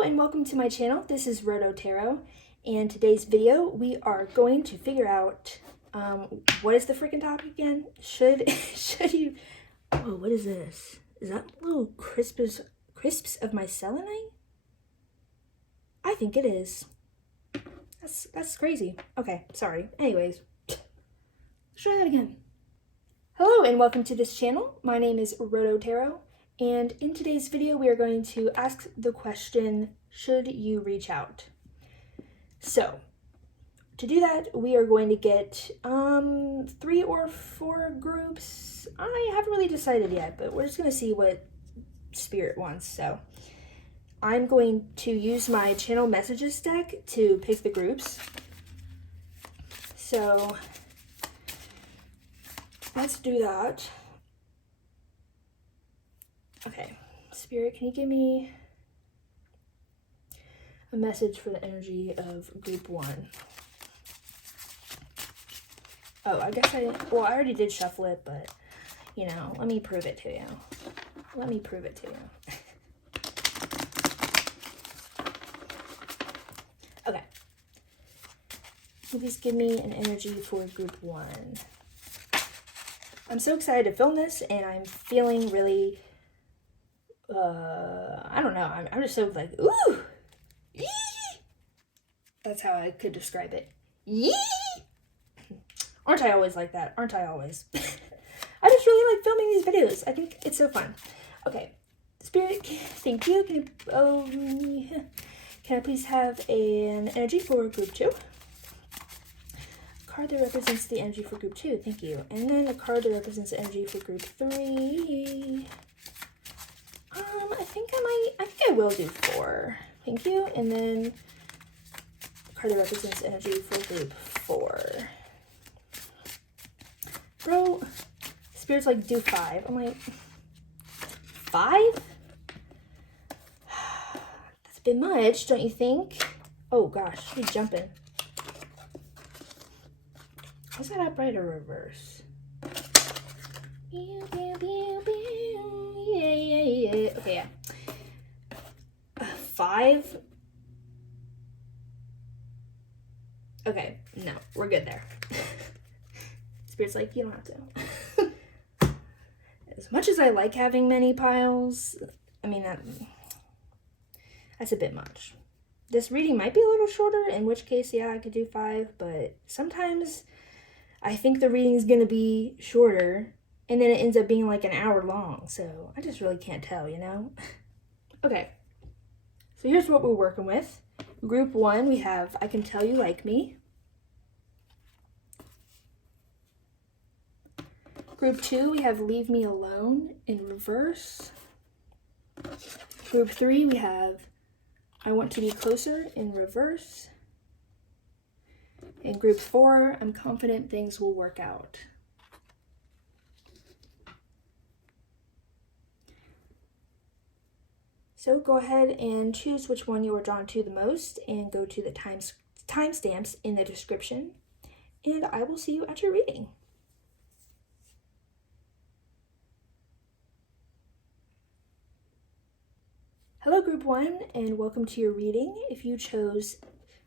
Hello and welcome to my channel. This is Rhodochrosite, and today's video we are going to figure out what is the freaking topic again? Should you? Oh, what is this? Is that little crisps of my selenite? I think it is. That's crazy. Okay, sorry. Anyways, let's try that again. Hello and welcome to this channel. My name is Rhodochrosite. And in today's video, we are going to ask the question, should you reach out? So, to do that, we are going to get 3 or 4 groups. I haven't really decided yet, but we're just going to see what Spirit wants. So, I'm going to use my channel messages deck to pick the groups. So, let's do that. Okay, Spirit, can you give me a message for the energy of group 1? Oh, I already did shuffle it, but, you know, let me prove it to you. Let me prove it to you. Okay. Please give me an energy for group 1. I'm so excited to film this, and I'm feeling really... I don't know. I'm just so like, ooh, yee! That's how I could describe it. Yee! Aren't I always like that? Aren't I always? I just really like filming these videos. I think it's so fun. Okay, Spirit, thank you. Can I please have an energy for group 2? A card that represents the energy for group 2. Thank you. And then a card that represents the energy for group 3. I think I will do 4. Thank you. And then a card that represents energy for group 4. Bro, Spirit's like, do 5. I'm like, 5? That's a bit much, don't you think? Oh gosh, she's jumping. Is that upright or reverse? Yeah. Okay, yeah. 5. Okay, no, we're good there. Spirit's like, you don't have to. As much as I like having many piles, I mean, that's a bit much. This reading might be a little shorter, in which case, yeah, I could do 5, but sometimes I think the reading is going to be shorter, and then it ends up being like an hour long, so I just really can't tell, you know? Okay, so here's what we're working with. Group 1, we have I Can Tell You Like Me. Group 2, we have Leave Me Alone in reverse. Group 3, we have I Want to Be Closer in reverse. In group 4, I'm confident things will work out. So go ahead and choose which one you are drawn to the most and go to the timestamps in the description. And I will see you at your reading. Hello group 1 and welcome to your reading. If you chose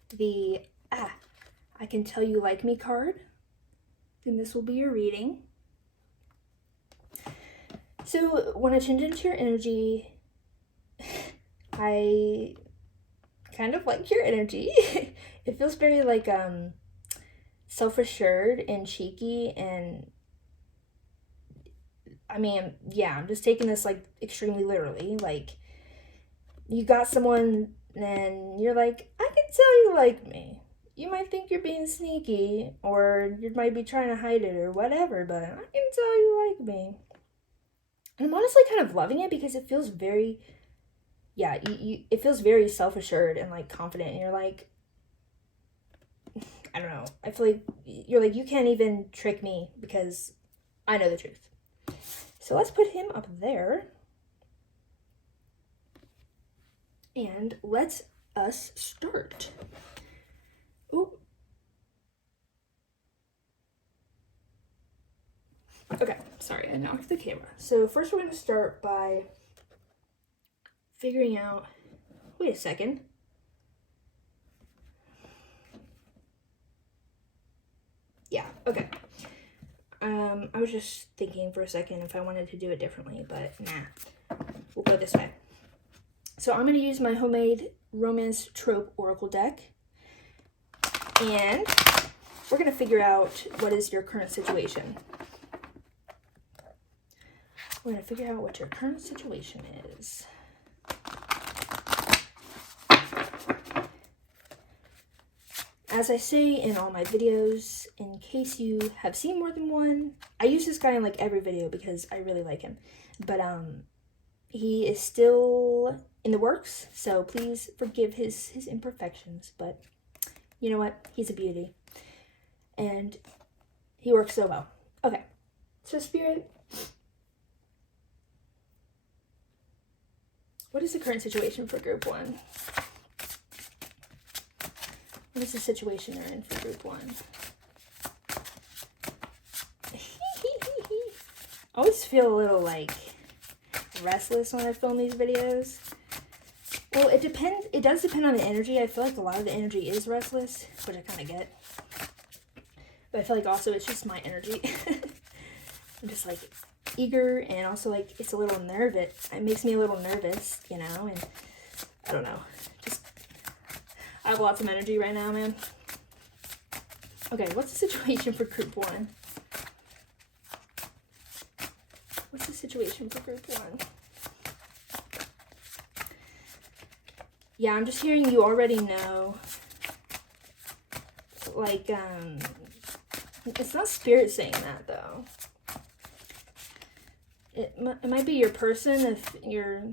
the I Can Tell You Like Me card, then this will be your reading. So when I tuned into your energy, I kind of like your energy. It feels very like self-assured and cheeky, and I mean, yeah, I'm just taking this like extremely literally. Like, you got someone and you're like, I can tell you like me. You might think you're being sneaky, or you might be trying to hide it or whatever, but I can tell you like me. And I'm honestly kind of loving it because it feels very, yeah, it feels very self-assured and like confident, and you're like, I don't know, I feel like you're like, you can't even trick me because I know the truth. So let's put him up there. And let us start. Ooh. Okay, sorry, I knocked the camera. So first we're going to start by figuring out Wait a second. Yeah, okay. I was just thinking for a second if I wanted to do it differently, but nah. We'll go this way. So I'm going to use my homemade romance trope oracle deck. And we're going to figure out what is your current situation. We're going to figure out what your current situation is. As I say in all my videos, in case you have seen more than one, I use this guy in like every video because I really like him. But he is still in the works, so please forgive his imperfections. But you know what? He's a beauty. And he works so well. Okay, so Spirit, what is the current situation for group 1? What is the situation they're in for group 1? I always feel a little like restless when I film these videos. Well, it does depend on the energy. I feel like a lot of the energy is restless, which I kind of get. But I feel like also it's just my energy. I'm just like eager, and also like it's a little nervous. It makes me a little nervous, you know, and I don't know. I have lots of energy right now, man. Okay, what's the situation for group 1? What's the situation for group 1? Yeah, I'm just hearing you already know. Like, it's not Spirit saying that, though. It might be your person if you're...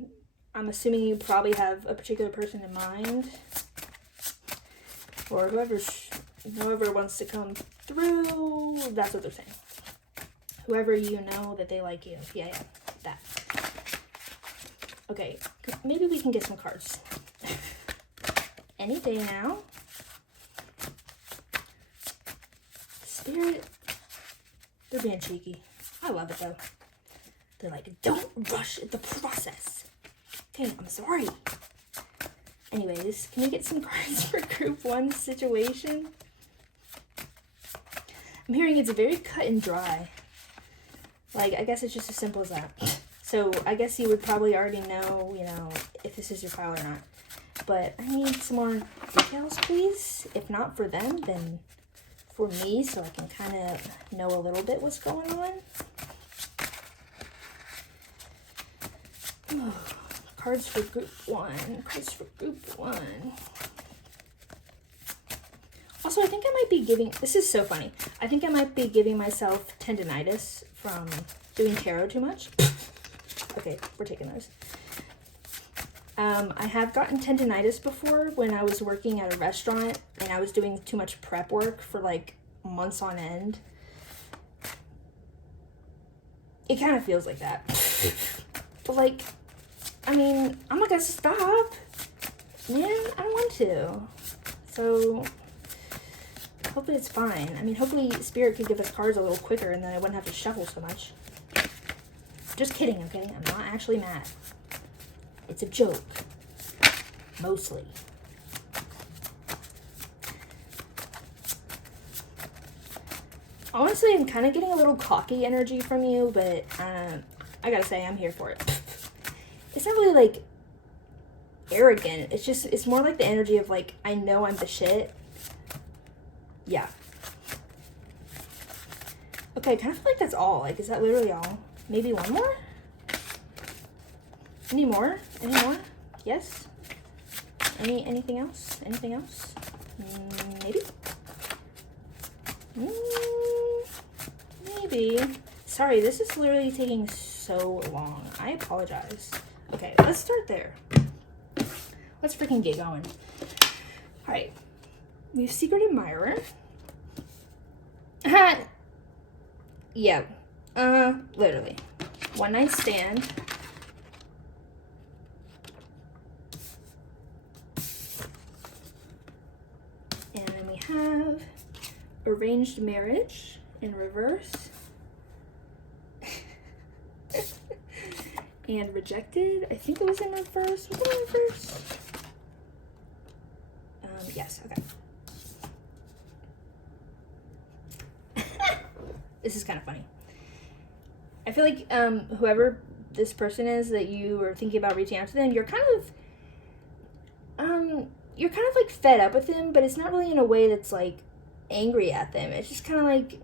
I'm assuming you probably have a particular person in mind. Or whoever wants to come through, that's what they're saying. Whoever you know that they like you. Yeah, that. Okay, maybe we can get some cards. Any day now. Spirit, they're being cheeky. I love it though. They're like, don't rush the process. Okay, I'm sorry. Anyways, can we get some cards for group 1 situation? I'm hearing it's very cut and dry. Like, I guess it's just as simple as that. So, I guess you would probably already know, you know, if this is your file or not. But I need some more details, please. If not for them, then for me, so I can kind of know a little bit what's going on. Cards for group 1. Cards for group 1. Also, I think I might be giving... This is so funny. I think I might be giving myself tendinitis from doing tarot too much. Okay, we're taking those. I have gotten tendinitis before when I was working at a restaurant and I was doing too much prep work for like months on end. It kind of feels like that. But like... I mean, I'm not gonna stop. Man, I don't want to. So, hopefully it's fine. I mean, hopefully Spirit could give us cards a little quicker and then I wouldn't have to shuffle so much. Just kidding, okay? I'm not actually mad. It's a joke. Mostly. Honestly, I'm kind of getting a little cocky energy from you, but I gotta say, I'm here for it. It's not really, like, arrogant. It's just, it's more like the energy of, like, I know I'm the shit. Yeah. Okay, I kind of feel like that's all. Like, is that literally all? Maybe one more? Any more? Any more? Yes? Anything else? Anything else? Maybe? Maybe. Sorry, this is literally taking so long. I apologize. Okay, let's start there. Let's freaking get going. Alright. We have Secret Admirer. Yeah. Literally. One night stand. And then we have Arranged Marriage in reverse. And Rejected. I think it was in reverse. Was it in reverse? yes, okay. This is kind of funny. I feel like whoever this person is that you are thinking about reaching out to them, you're kind of like fed up with them, but it's not really in a way that's like angry at them. It's just kind of like,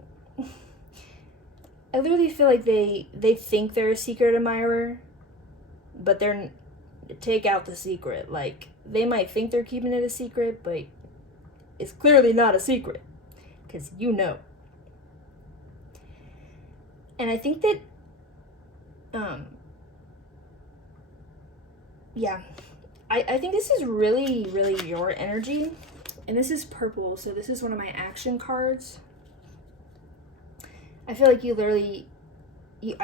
I literally feel like they think they're a secret admirer, but they're, take out the secret. Like, they might think they're keeping it a secret, but it's clearly not a secret, because you know. And I think that, yeah, I think this is really, really your energy. And this is purple, so this is one of my action cards. I feel like you literally, you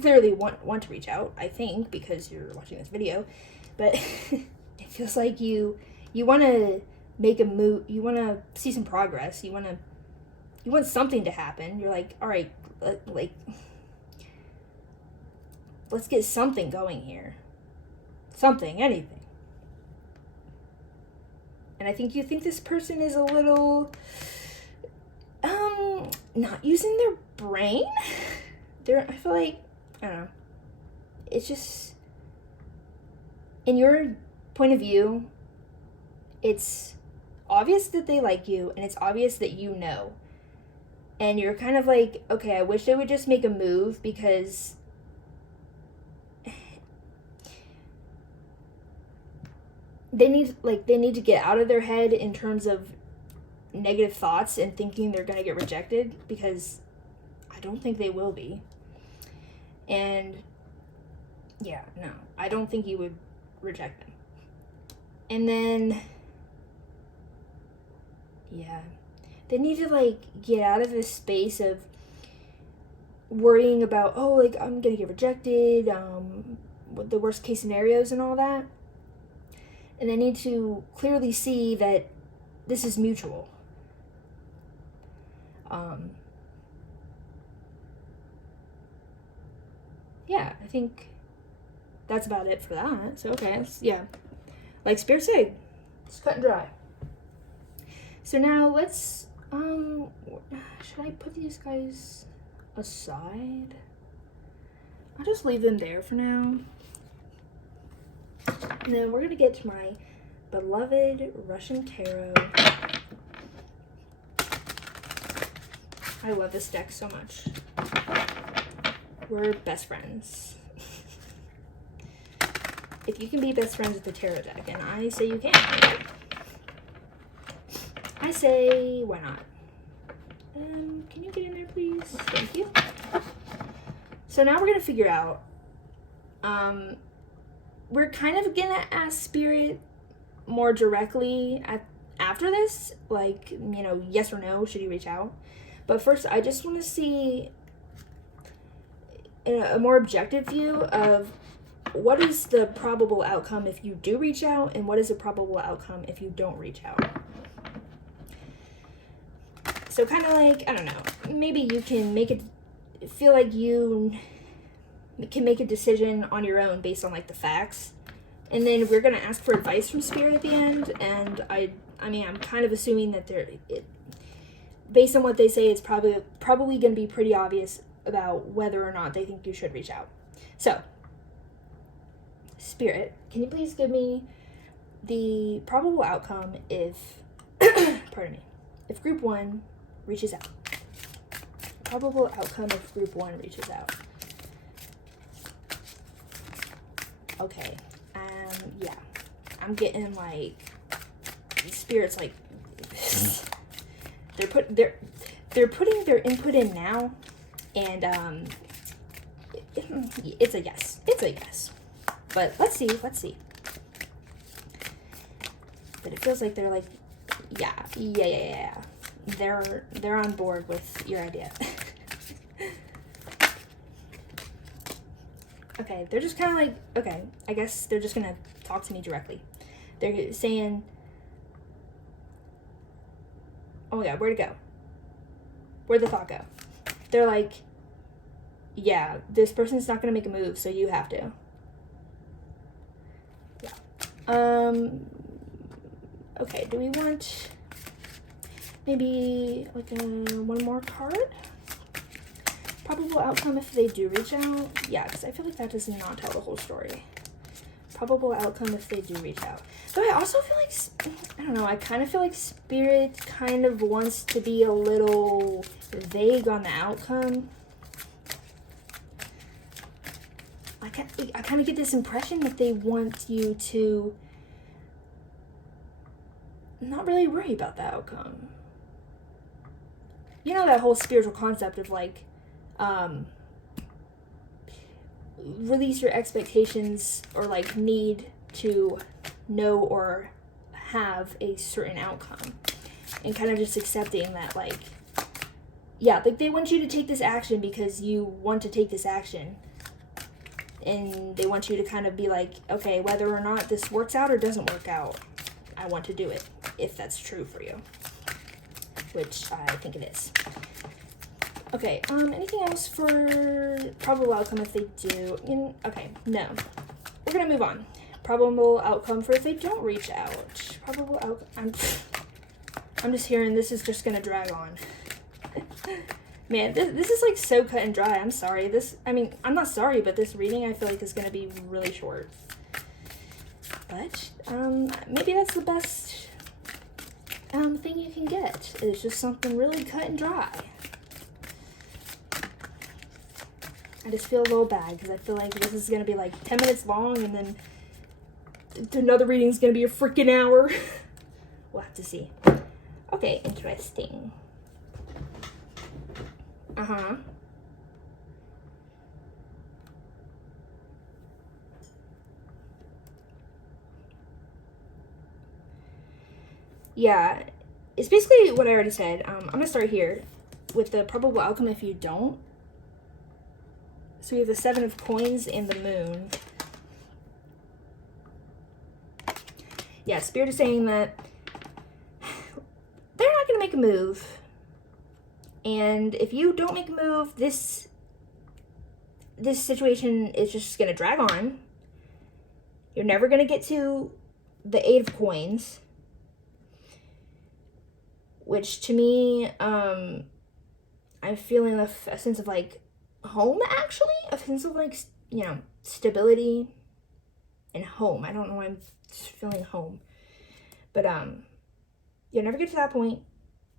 clearly want to reach out, I think, because you're watching this video. But it feels like you want to make a move, you want to see some progress, you want something to happen. You're like, all right, like, let's get something going here. Something, anything. And I think you think this person is a little, not using their brain. I feel like, I don't know. It's just, in your point of view, it's obvious that they like you, and it's obvious that you know. And you're kind of like, okay, I wish they would just make a move, because they need to get out of their head in terms of negative thoughts and thinking they're going to get rejected, because I don't think they will be. And yeah, no, I don't think you would reject them. And then, yeah, they need to like get out of this space of worrying about, oh, like, I'm going to get rejected, the worst case scenarios and all that. And they need to clearly see that this is mutual. Yeah, I think that's about it for that. So, okay, yeah. Like Spirit said, it's cut and dry. So now let's, should I put these guys aside? I'll just leave them there for now. And then we're going to get to my beloved Russian Tarot. I love this deck so much. We're best friends. If you can be best friends with the tarot deck, and I say you can, right? I say, why not? Can you get in there, please? Thank you. So now we're going to figure out, we're kind of going to ask Spirit more directly after this, like, you know, yes or no, should you reach out? But first, I just want to see a more objective view of what is the probable outcome if you do reach out, and what is the probable outcome if you don't reach out. So kind of like, I don't know, maybe you can feel like you can make a decision on your own based on like the facts. And then we're going to ask for advice from Spirit at the end. And I mean, I'm kind of assuming that based on what they say, it's probably going to be pretty obvious about whether or not they think you should reach out. So, Spirit, can you please give me the probable outcome if, pardon me, if Group 1 reaches out? Probable outcome if Group 1 reaches out. Okay, yeah, I'm getting like, Spirit's like, they're putting their input in now, and it's a yes. But let's see. But it feels like they're like, yeah. They're on board with your idea. Okay, they're just kind of like, okay, I guess they're just gonna talk to me directly. They're saying, oh my god, where'd it go? Where'd the thought go? They're like, yeah, this person's not gonna make a move, so you have to. Yeah. Okay, do we want maybe like one more card? Probable outcome if they do reach out. Yeah, because I feel like that does not tell the whole story. Probable outcome if they do reach out. But I also feel like, I don't know, I kind of feel like Spirit kind of wants to be a little vague on the outcome. I kind of get this impression that they want you to not really worry about the outcome. You know, that whole spiritual concept of like, release your expectations or like need to know or have a certain outcome, and kind of just accepting that, like, yeah, like they want you to take this action because you want to take this action, and they want you to kind of be like, okay, whether or not this works out or doesn't work out, I want to do it, if that's true for you, which I think it is. Okay, anything else for probable outcome if they do? Okay, no. We're gonna move on. Probable outcome for if they don't reach out. Probable outcome. I'm just hearing this is just gonna drag on. Man, this is like so cut and dry. I'm sorry. I'm not sorry, but this reading I feel like is gonna be really short. But, maybe that's the best thing you can get. It's just something really cut and dry. I just feel a little bad because I feel like this is going to be like 10 minutes long, and then another reading is going to be a freaking hour. We'll have to see. Okay, interesting. Uh-huh. Yeah, it's basically what I already said. I'm going to start here with the probable outcome if you don't. So we have the 7 of coins and the moon. Yeah, Spirit is saying that they're not going to make a move. And if you don't make a move, this situation is just going to drag on. You're never going to get to the 8 of coins. Which to me, I'm feeling a sense of like home, actually. A sense of like, you know, stability and home. I don't know why I'm just feeling home. But you'll never get to that point,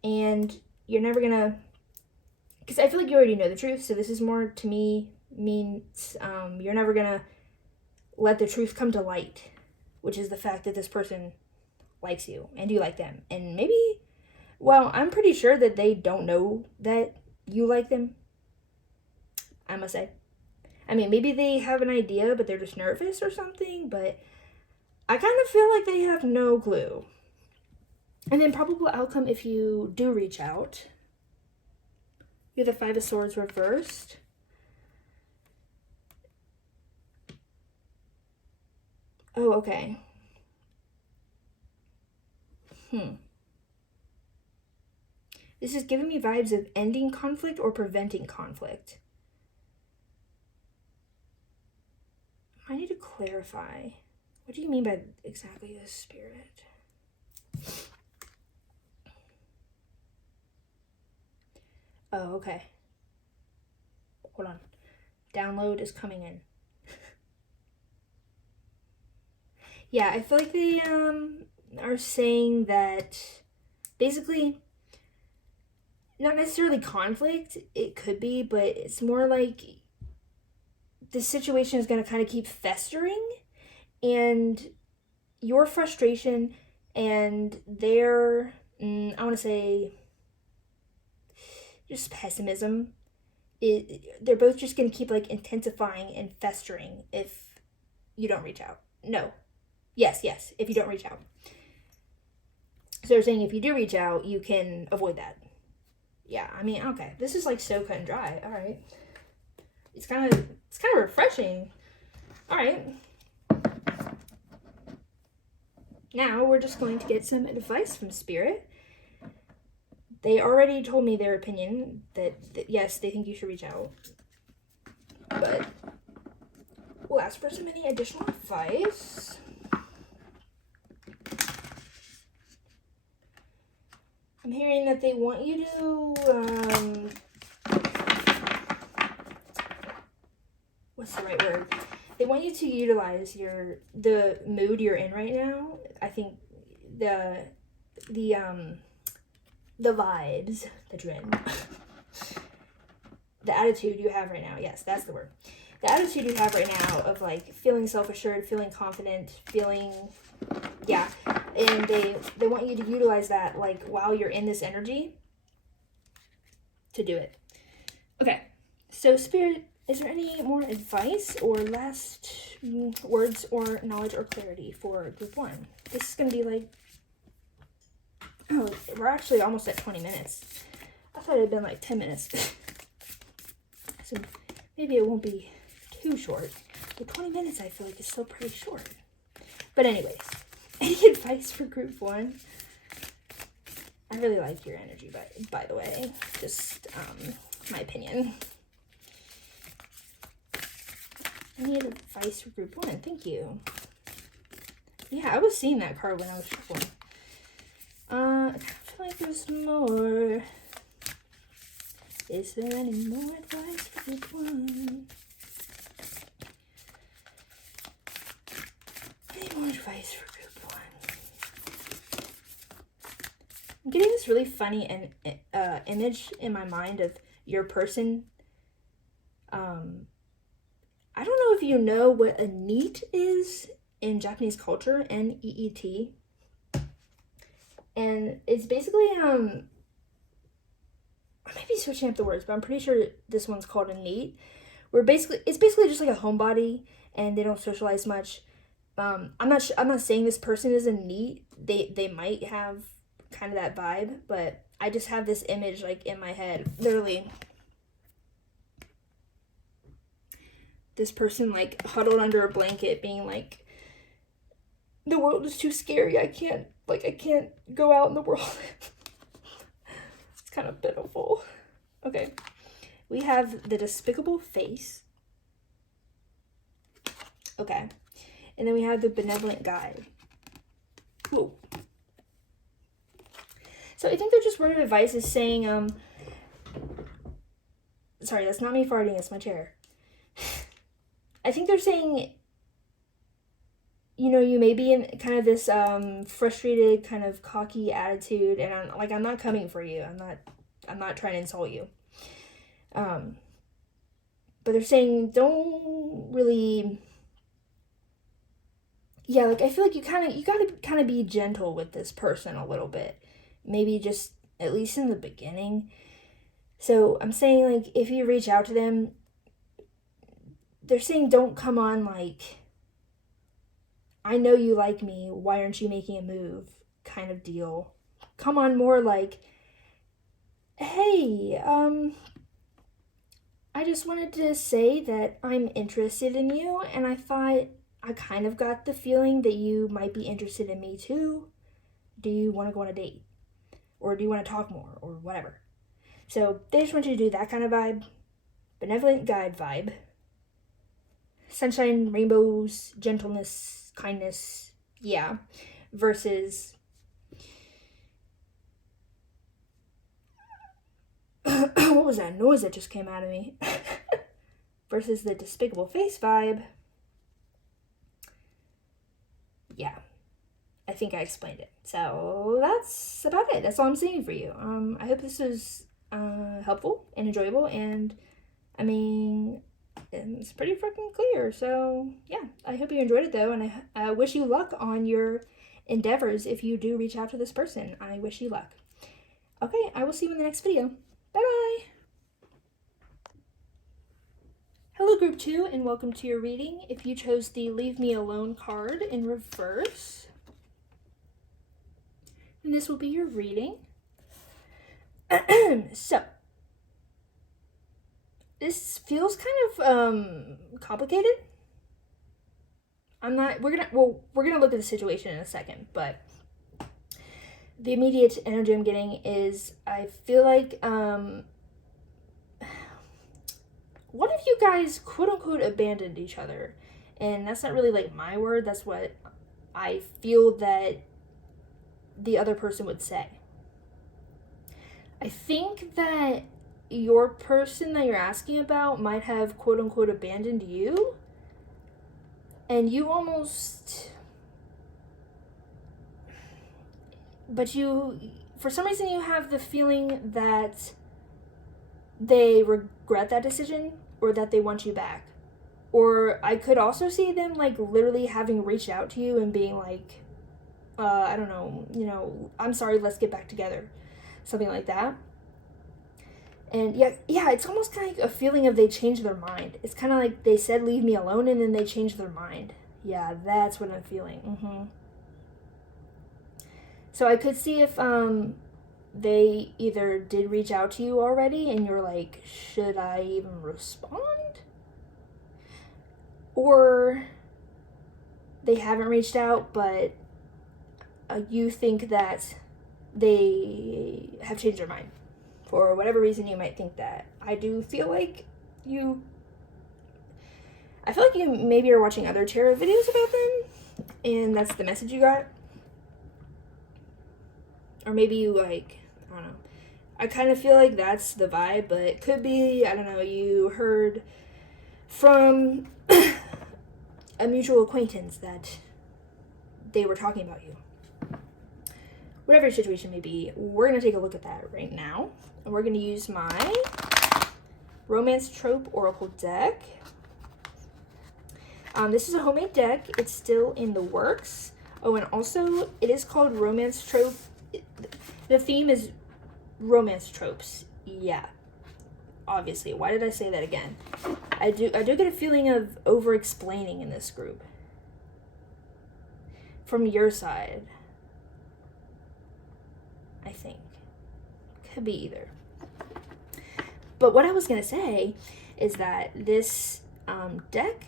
and you're never gonna, because I feel like you already know the truth, so this is more to me means you're never gonna let the truth come to light, which is the fact that this person likes you and you like them. And maybe, well, I'm pretty sure that they don't know that you like them, I must say. I mean, maybe they have an idea, but they're just nervous or something, but I kind of feel like they have no clue. And then probable outcome if you do reach out. You have the 5 of Swords reversed. Oh, okay. This is giving me vibes of ending conflict or preventing conflict. I need to clarify. What do you mean by exactly this, Spirit? Oh, okay. Hold on. Download is coming in. Yeah, I feel like they are saying that basically, not necessarily conflict, it could be, but it's more like the situation is going to kind of keep festering, and your frustration and their, I want to say, just pessimism, they're both just going to keep like intensifying and festering if you don't reach out. No. Yes, if you don't reach out. So they're saying if you do reach out, you can avoid that. Yeah, I mean, okay. This is like so cut and dry. All right. It's kind of refreshing. All right. Now we're just going to get some advice from Spirit. They already told me their opinion that yes, they think you should reach out. But we'll ask for some any additional advice. I'm hearing that they want you to, what's the right word? They want you to utilize the mood you're in right now. I think the vibes that you're in. The attitude you have right now. Yes, that's the word. The attitude you have right now of like feeling self-assured, feeling confident, feeling, yeah. And they want you to utilize that like while you're in this energy to do it. Okay, so Spirit, is there any more advice or last words or knowledge or clarity for group 1? This is going to be like, oh, we're actually almost at 20 minutes. I thought it had been like 10 minutes. So maybe it won't be too short. But 20 minutes I feel like is still pretty short. But anyways, any advice for group 1? I really like your energy, by the way. Just my opinion. Any advice for group 1? Thank you. Yeah, I was seeing that card when I was shuffling. I feel like there's more. Is there any more advice for group 1? Any more advice for group 1? I'm getting this really funny image in my mind of your person. I don't know if you know what a neat is in Japanese culture, N-E-E-T. And it's basically, I might be switching up the words, but I'm pretty sure this one's called a neat. Where it's basically just like a homebody, and they don't socialize much. I'm not saying this person is a neat. They might have kind of that vibe, but I just have this image like in my head, literally. This person like huddled under a blanket being like, the world is too scary. I can't go out in the world. It's kind of pitiful. Okay. We have the despicable face. Okay. And then we have the benevolent guide. Whoa. So I think their just word of advice is saying, sorry, that's not me farting, it's my chair. I think they're saying, you know, you may be in kind of this frustrated, kind of cocky attitude, and I'm not coming for you. I'm not trying to insult you. But they're saying don't really. Yeah, like I feel like you gotta kind of be gentle with this person a little bit. Maybe just at least in the beginning. So I'm saying like if you reach out to them, they're saying don't come on like, I know you like me, why aren't you making a move kind of deal. Come on more like, hey, I just wanted to say that I'm interested in you, and I thought I kind of got the feeling that you might be interested in me too. Do you want to go on a date? Or do you want to talk more? Or whatever. So they just want you to do that kind of vibe. Benevolent guide vibe. Sunshine, rainbows, gentleness, kindness, yeah, versus what was that noise that just came out of me? Versus the despicable face vibe. Yeah, I think I explained it. So that's about it. That's all I'm saying for you. I hope this was helpful and enjoyable, and I mean, it's pretty freaking clear. So yeah, I hope you enjoyed it though, and I wish you luck on your endeavors if you do reach out to this person. I wish you luck. Okay, I will see you in the next video. Bye-bye! Hello group 2, and welcome to your reading. If you chose the Leave Me Alone card in reverse, then this will be your reading. So, this feels kind of complicated. We're gonna look at the situation in a second, but the immediate energy I'm getting is I feel like one of you guys quote unquote abandoned each other, and that's not really like my word, that's what I feel that the other person would say. I think that your person that you're asking about might have quote unquote abandoned you. And you almost, but you, for some reason, you have the feeling that they regret that decision or that they want you back. Or I could also see them, like, literally having reached out to you and being like, I don't know, you know, I'm sorry, let's get back together. Something like that. And yeah, it's almost kind of like a feeling of they changed their mind. It's kind of like they said, leave me alone, and then they changed their mind. Yeah, that's what I'm feeling. So I could see if they either did reach out to you already and you're like, should I even respond? Or they haven't reached out, but you think that they have changed their mind. For whatever reason you might think that. I feel like you maybe are watching other tarot videos about them, and that's the message you got. Or maybe you, like, I don't know. I kind of feel like that's the vibe, but it could be, I don't know, you heard from a mutual acquaintance that they were talking about you. Whatever your situation may be, we're going to take a look at that right now. And we're going to use my Romance Trope Oracle deck. This is a homemade deck. It's still in the works. Oh, and also, it is called Romance Trope. The theme is romance tropes. Yeah. Obviously. Why did I say that again? I do get a feeling of over-explaining in this group. From your side. I think. Could be either. But what I was going to say is that this deck,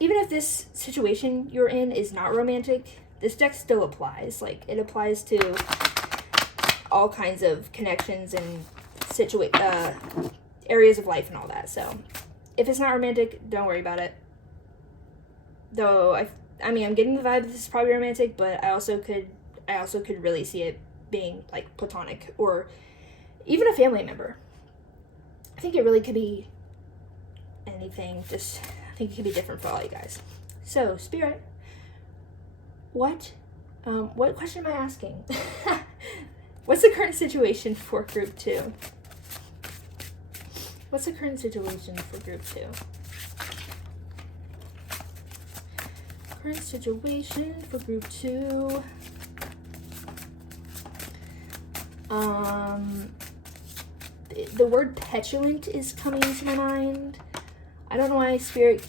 even if this situation you're in is not romantic, this deck still applies. Like, it applies to all kinds of connections and areas of life and all that. So, if it's not romantic, don't worry about it. Though, I mean, I'm getting the vibe that this is probably romantic, but I also could really see it being, like, platonic or even a family member. I think it really could be anything. Just, I think it could be different for all you guys. So, Spirit, what question am I asking? What's the current situation for Group 2? What's the current situation for Group 2? Current situation for Group 2. The word petulant is coming to my mind. I don't know why Spirit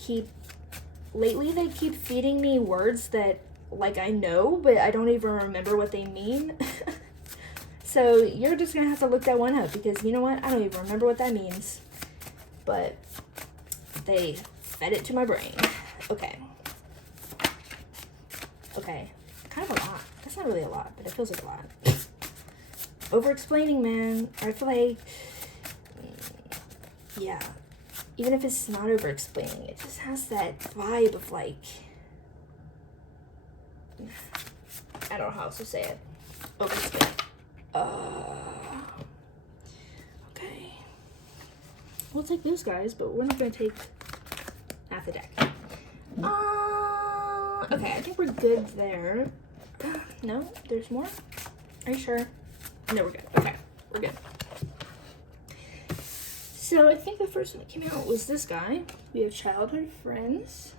lately they keep feeding me words that, like, I know, but I don't even remember what they mean. So you're just gonna have to look that one up, because you know what? I don't even remember what that means. But they fed it to my brain. Okay. Kind of a lot. That's not really a lot, but it feels like a lot. Over-explaining, man. I feel like, yeah, even if it's not over-explaining, it just has that vibe of, like, I don't know how else to say it. Over-explaining. Okay. We'll take those guys, but we're not going to take half the deck. Okay, I think we're good there. No? There's more? Are you sure? No, we're good. Okay, we're good. So I think the first one that came out was this guy. We have childhood friends.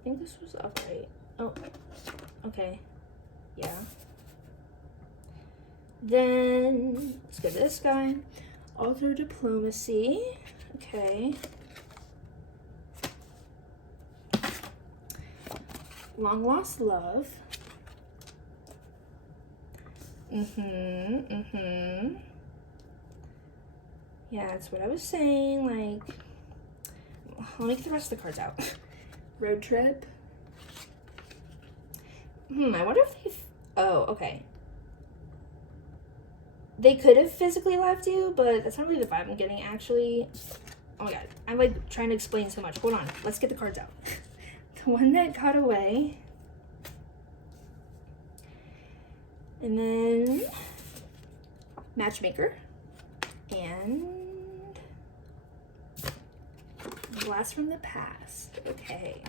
I think this was upright. Oh, okay. Yeah. Then let's go to this guy. Author diplomacy. Okay. Long lost love. Yeah, that's what I was saying. Like, let me get the rest of the cards out. Road trip. I wonder if they've... Oh, okay. They could have physically left you, but that's not really the vibe I'm getting, actually. Oh my god. I'm, like, trying to explain so much. Hold on. Let's get the cards out. The one that got away. And then matchmaker, and blast from the past. Okay.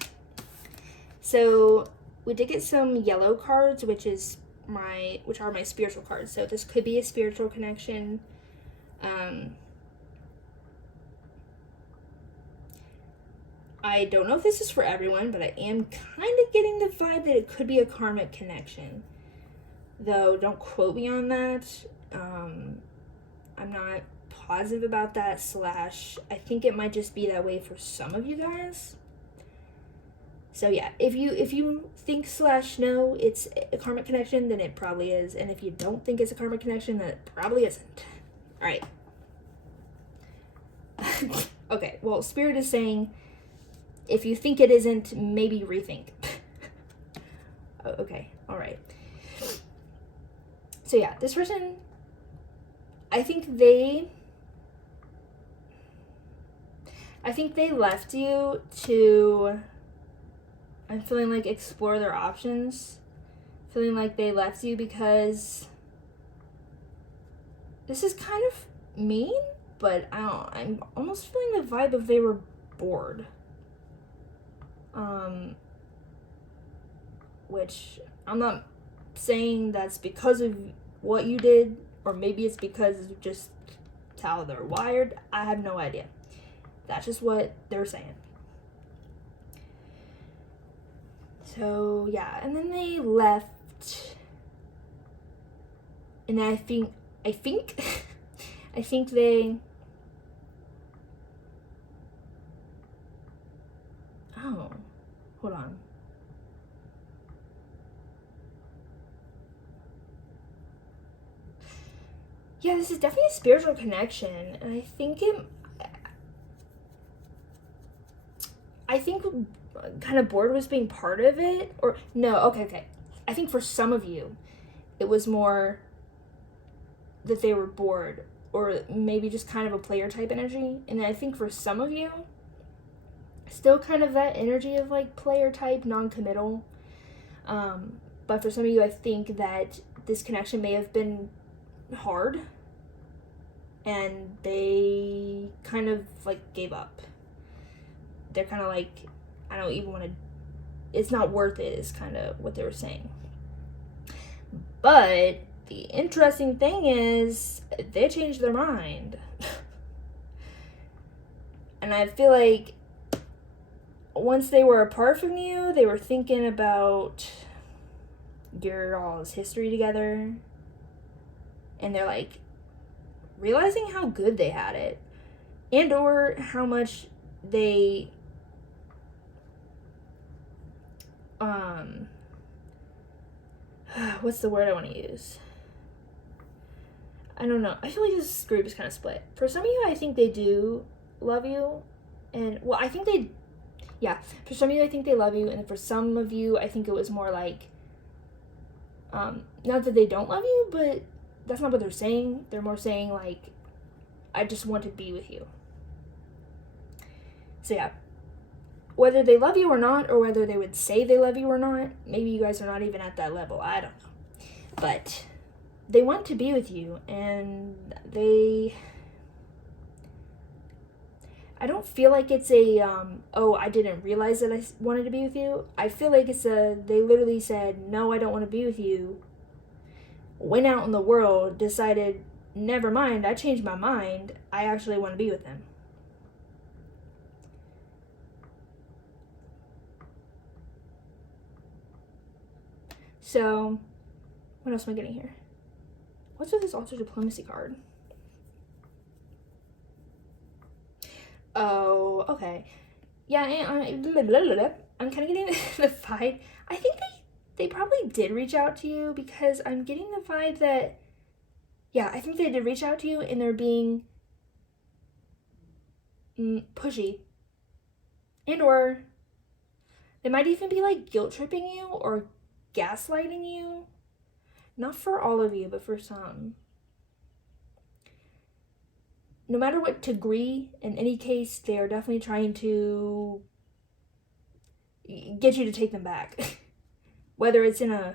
So we did get some yellow cards, which are my spiritual cards. So this could be a spiritual connection. I don't know if this is for everyone, but I am kind of getting the vibe that it could be a karmic connection. Though, don't quote me on that. I'm not positive about that, / I think it might just be that way for some of you guys. So yeah, if you think / know it's a karmic connection, then it probably is. And if you don't think it's a karmic connection, then it probably isn't. All right. Okay, well, Spirit is saying, if you think it isn't, maybe rethink. Okay, all right. So yeah, this person, I think they left you to, I'm feeling like, explore their options. Feeling like they left you because, this is kind of mean, but I'm almost feeling the vibe of they were bored. Which I'm not saying that's because of what you did, or maybe it's because of just how they're wired. I have no idea. That's just what they're saying. So yeah, and then they left, and I think they, oh, hold on. Yeah, this is definitely a spiritual connection, and I think kind of bored was being part of it, or no, okay. I think for some of you, it was more that they were bored, or maybe just kind of a player type energy, and I think for some of you, still kind of that energy of like player type, non-committal, but for some of you, I think that this connection may have been hard, and they kind of like gave up. They're kind of like, I don't even want to, it's not worth it, is kind of what they were saying. But the interesting thing is, they changed their mind. And I feel like once they were apart from you, they were thinking about your all's history together, and they're like realizing how good they had it, and or how much they what's the word I want to use? I don't know. I feel like this group is kind of split. For some of you, I think they do love you, and well, I think they, yeah, for some of you, I think they love you, and for some of you, I think it was more like, not that they don't love you, but that's not what they're saying. They're more saying like, I just want to be with you. So yeah, whether they love you or not, or whether they would say they love you or not, maybe you guys are not even at that level, I don't know. But they want to be with you, and I don't feel like it's a, oh, I didn't realize that I wanted to be with you. I feel like it's they literally said, no, I don't want to be with you, went out in the world, decided, never mind, I changed my mind, I actually want to be with them. So, what else am I getting here? What's with this altered diplomacy card? Oh, okay. Yeah, I'm kind of getting the vibe. I think they probably did reach out to you, because I'm getting the vibe that, yeah, I think they did reach out to you, and they're being pushy. And or they might even be like guilt tripping you or gaslighting you. Not for all of you, but for some. No matter what degree, in any case, they are definitely trying to get you to take them back. Whether it's in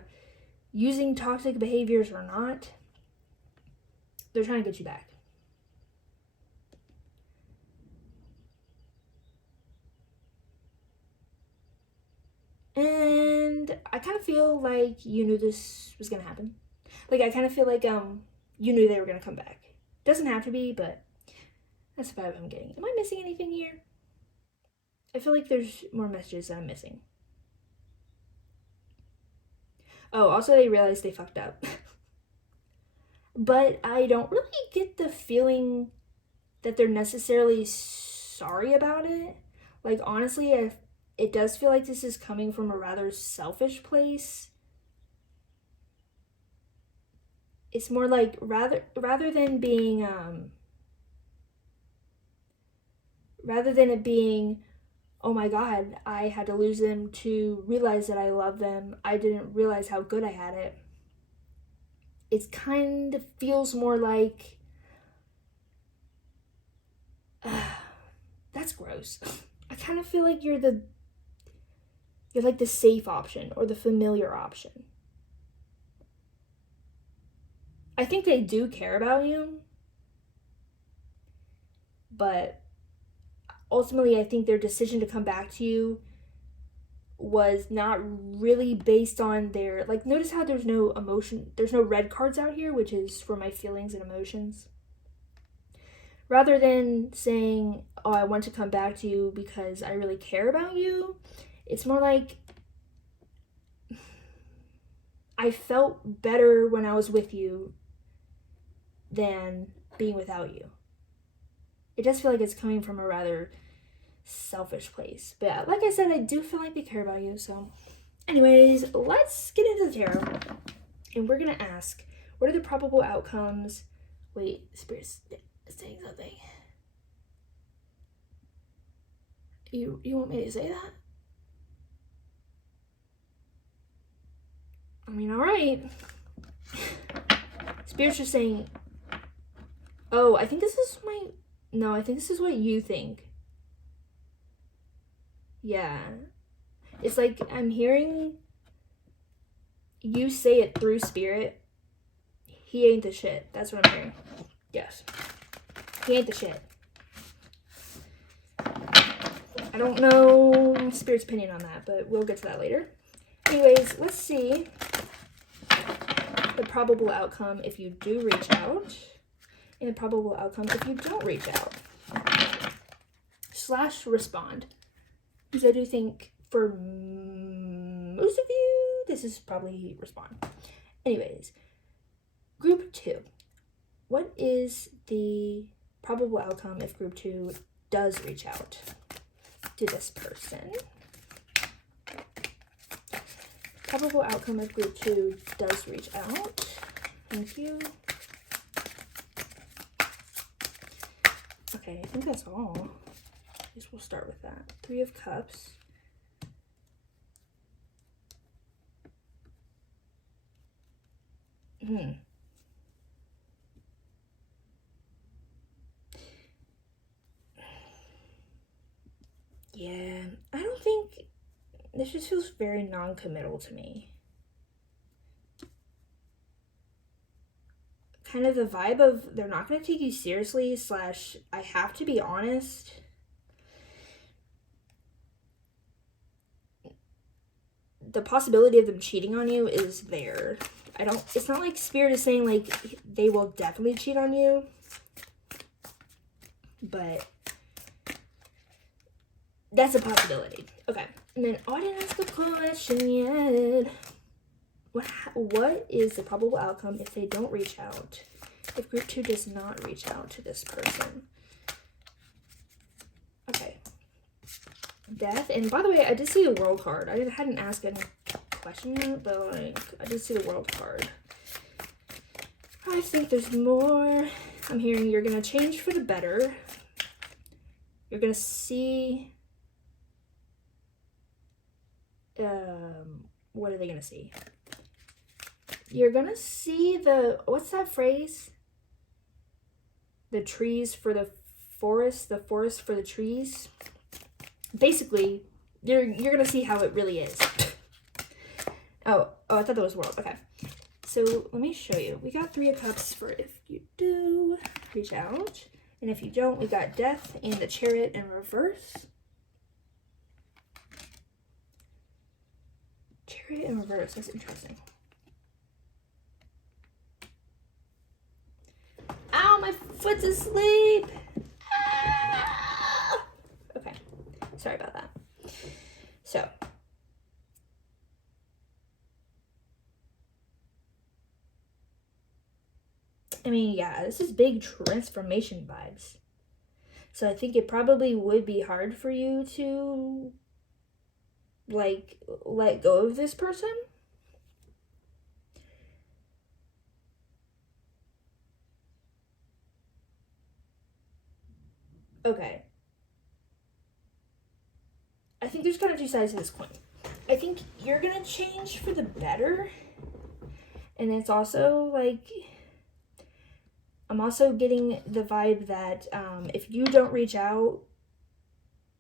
using toxic behaviors or not. They're trying to get you back. And I kind of feel like you knew this was gonna happen. Like, I kind of feel like you knew they were gonna come back. Doesn't have to be, but that's the vibe I'm getting. Am I missing anything here? I feel like there's more messages that I'm missing. Oh, also they realized they fucked up. But I don't really get the feeling that they're necessarily sorry about it. Like, honestly, it does feel like this is coming from a rather selfish place. It's more like rather than being rather than it being, oh my god, I had to lose them to realize that I love them. I didn't realize how good I had it. It kind of feels more like, that's gross. I kind of feel like you're like the safe option or the familiar option. I think they do care about you, but ultimately I think their decision to come back to you was not really based on their, like, notice how there's no emotion, there's no red cards out here, which is for my feelings and emotions. Rather than saying, oh, I want to come back to you because I really care about you, it's more like, I felt better when I was with you than being without you. It does feel like it's coming from a rather selfish place. But yeah, like I said, I do feel like they care about you. So anyways, let's get into the tarot. And we're going to ask, what are the probable outcomes? Wait, Spirit's saying something. You want me to say that? I mean, all right. Spirit's just saying, oh, I think this is no, I think this is what you think. Yeah. It's like I'm hearing you say it through Spirit. He ain't the shit. That's what I'm hearing. Yes. He ain't the shit. I don't know Spirit's opinion on that, but we'll get to that later. Anyways, let's see the probable outcome if you do reach out, and the probable outcome if you don't reach out. / respond. Because I do think for most of you, this is probably respond. Anyways, group 2. What is the probable outcome if group 2 does reach out to this person? Probable outcome if group 2 does reach out. Thank you. Okay, I think that's all. I guess we'll start with that. 3 of Cups. Yeah, I don't think, this just feels very non-committal to me. Kind of the vibe of they're not going to take you seriously / I have to be honest. The possibility of them cheating on you is there. It's not like Spirit is saying like they will definitely cheat on you, but that's a possibility. Okay, and then I didn't ask a question yet. What is the probable outcome if they don't reach out? If group 2 does not reach out to this person? Okay. Death. And by the way, I did see the World card. I hadn't asked any question yet, but like I did see the World card. I think there's more. I'm hearing you're gonna change for the better. You're gonna see. What are they gonna see? You're gonna see what's that phrase? The trees for the forest for the trees. Basically, you're gonna see how it really is. oh, I thought that was World. Okay. So let me show you. We got 3 of Cups for if you do reach out. And if you don't, we got Death and the Chariot in reverse. Chariot in reverse, that's interesting. Ow, my foot's asleep. Ah! Okay, sorry about that. So, I mean, yeah, this is big transformation vibes. So I think it probably would be hard for you to, like, let go of this person. Okay. I think there's kind of 2 sides to this coin. I think you're gonna change for the better. And it's also, like, I'm also getting the vibe that if you don't reach out,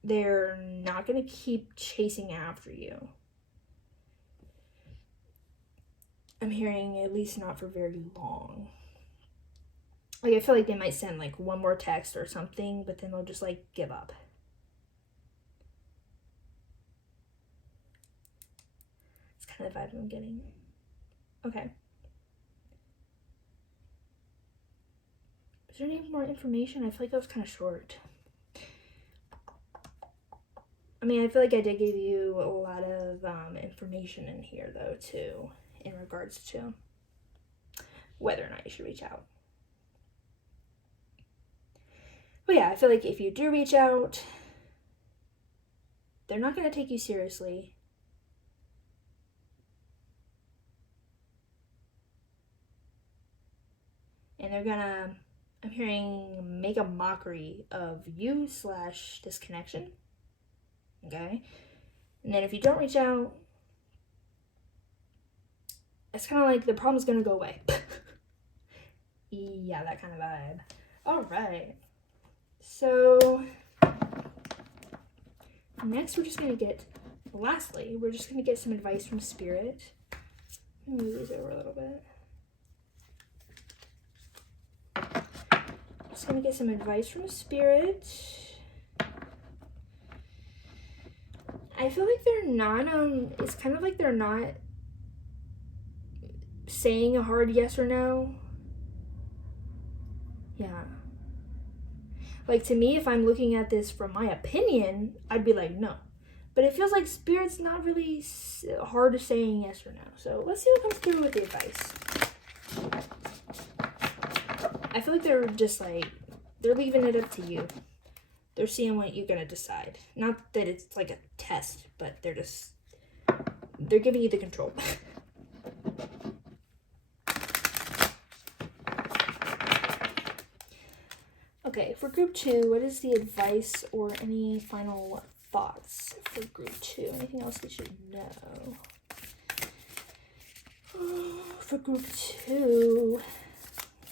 they're not gonna keep chasing after you. I'm hearing at least not for very long. Like, I feel like they might send, like, one more text or something, but then they'll just, like, give up. It's kind of the vibe I'm getting. Okay. Is there any more information? I feel like that was kind of short. I mean, I feel like I did give you a lot of information in here, though, too, in regards to whether or not you should reach out. But yeah, I feel like if you do reach out, they're not going to take you seriously. And they're going to, I'm hearing, make a mockery of you / this connection. Okay? And then if you don't reach out, it's kind of like the problem's going to go away. Yeah, that kind of vibe. All right. So next we're just going to get, lastly, we're just going to get some advice from Spirit. Let me move these over a little bit. Just going to get some advice from Spirit. I feel like they're not, it's kind of like they're not saying a hard yes or no. Yeah. Like, to me, if I'm looking at this from my opinion, I'd be like, no. But it feels like Spirit's not really hard to saying yes or no. So let's see what comes through with the advice. I feel like they're just like, they're leaving it up to you. They're seeing what you're going to decide. Not that it's like a test, but they're giving you the control. Okay, for group 2, what is the advice or any final thoughts for group 2? Anything else they should know? For group 2,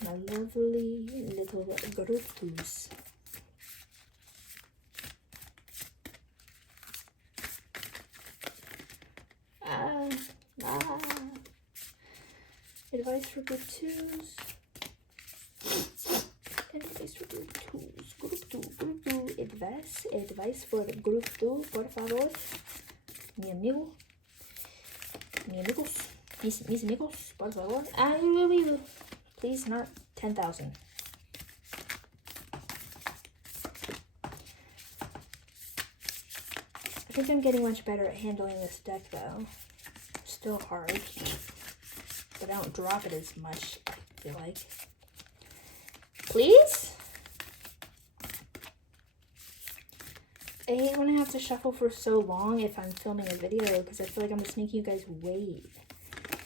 my lovely little group 2s. Advice for group 2s. Advice for group 2s. Group 2. Advice for group 2, por favor. Mi amigo. Mi amigos. Mis amigos, por favor. Please, not 10,000. I think I'm getting much better at handling this deck, though. Still hard. But I don't drop it as much, I feel like. Please? I hate when I have to shuffle for so long if I'm filming a video, because I feel like I'm just making you guys wait.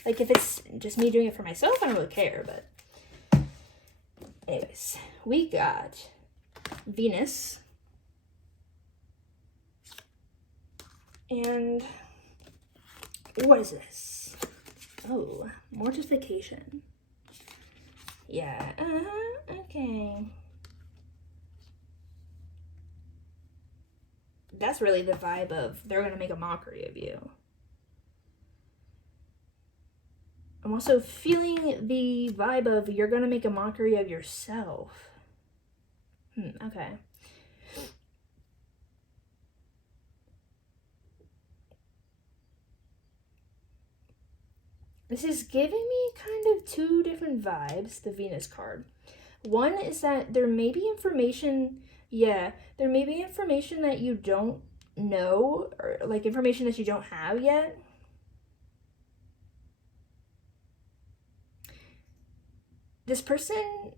Like, if it's just me doing it for myself, I don't really care, but... Anyways, we got Venus. And what is this? Oh, mortification. Yeah, okay. That's really the vibe of they're gonna make a mockery of you. I'm also feeling the vibe of you're gonna make a mockery of yourself. Okay. This is giving me kind of two different vibes, the Venus card. One is that there may be information, there may be information that you don't know, or like information that you don't have yet. This person,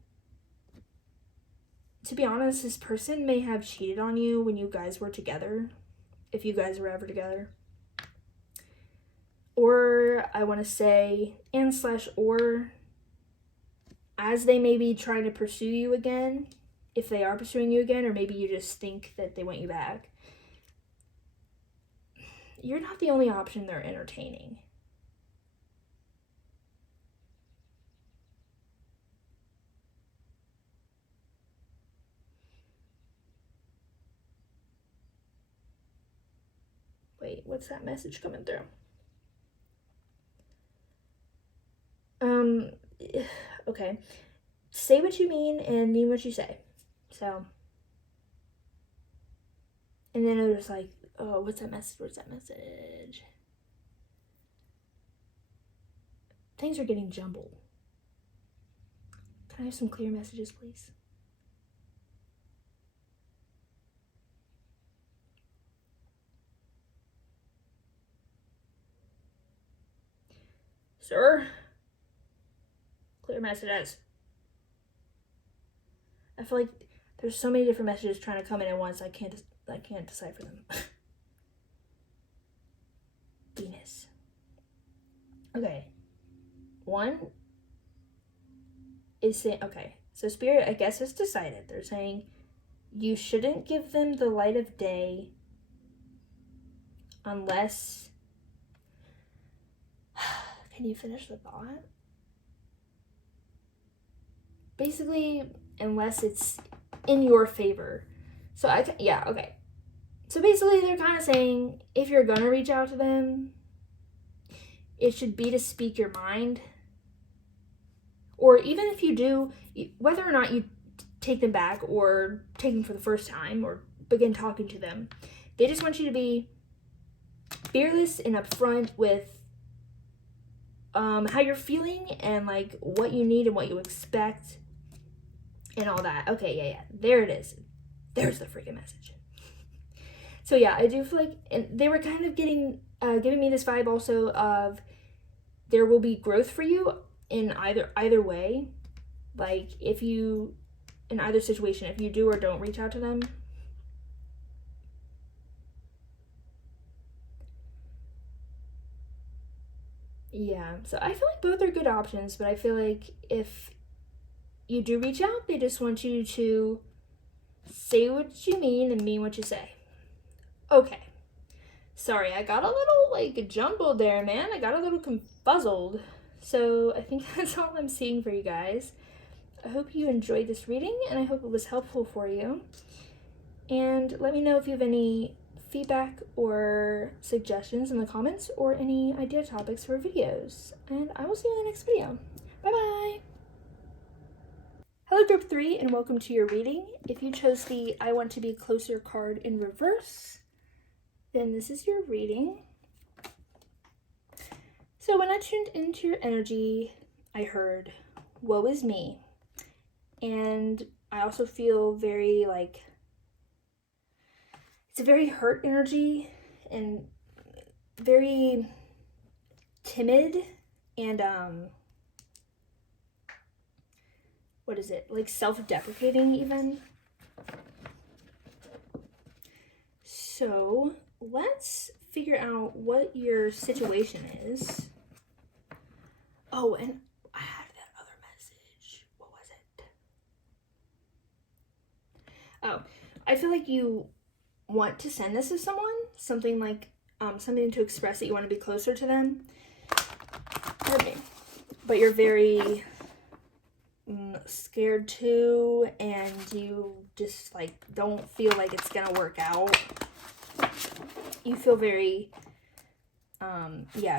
to be honest, this person may have cheated on you when you guys were together, if you guys were ever together. Or, I want to say, or, as they may be trying to pursue you again, if they are pursuing you again, or maybe you just think that they want you back. You're not the only option they're entertaining. Wait, what's that message coming through? Okay. Say what you mean and mean what you say. So. And then it was like, oh, what's that message? What's that message? Things are getting jumbled. Can I have some clear messages, please? Sir? Clear messages. I feel like there's so many different messages trying to come in at once, I can't decipher them. Venus. Okay. One is saying, okay, so Spirit, I guess, is decided. They're saying you shouldn't give them the light of day unless... Can you finish the thought? Basically, unless it's in your favor. So, okay. So basically, they're kind of saying, if you're gonna reach out to them, it should be to speak your mind. Or even if you do, whether or not you take them back or take them for the first time or begin talking to them, they just want you to be fearless and upfront with how you're feeling and like what you need and what you expect and all that. Okay, yeah. There it is. There's the freaking message. So yeah, I do feel like, and they were kind of giving me this vibe also of there will be growth for you in either way. Like if you, in either situation, if you do or don't reach out to them. Yeah, so I feel like both are good options, but I feel like if you do reach out, they just want you to say what you mean and mean what you say. Okay. Sorry, I got a little, like, jumbled there, man. I got a little confuzzled. So I think that's all I'm seeing for you guys. I hope you enjoyed this reading, and I hope it was helpful for you. And let me know if you have any feedback or suggestions in the comments or any idea topics for videos. And I will see you in the next video. Bye-bye! Hello Group 3 and welcome to your reading. If you chose the I Want to Be Closer card in reverse, then this is your reading. So when I tuned into your energy, I heard, woe is me. And I also feel very like, it's a very hurt energy and very timid and what is it, like self-deprecating even. So let's figure out what your situation is. Oh, and I had that other message. What was it? Oh, I feel like you want to send this to someone, something like something to express that you want to be closer to them. Pardon me. But you're very scared too, and you just like don't feel like it's gonna work out. You feel very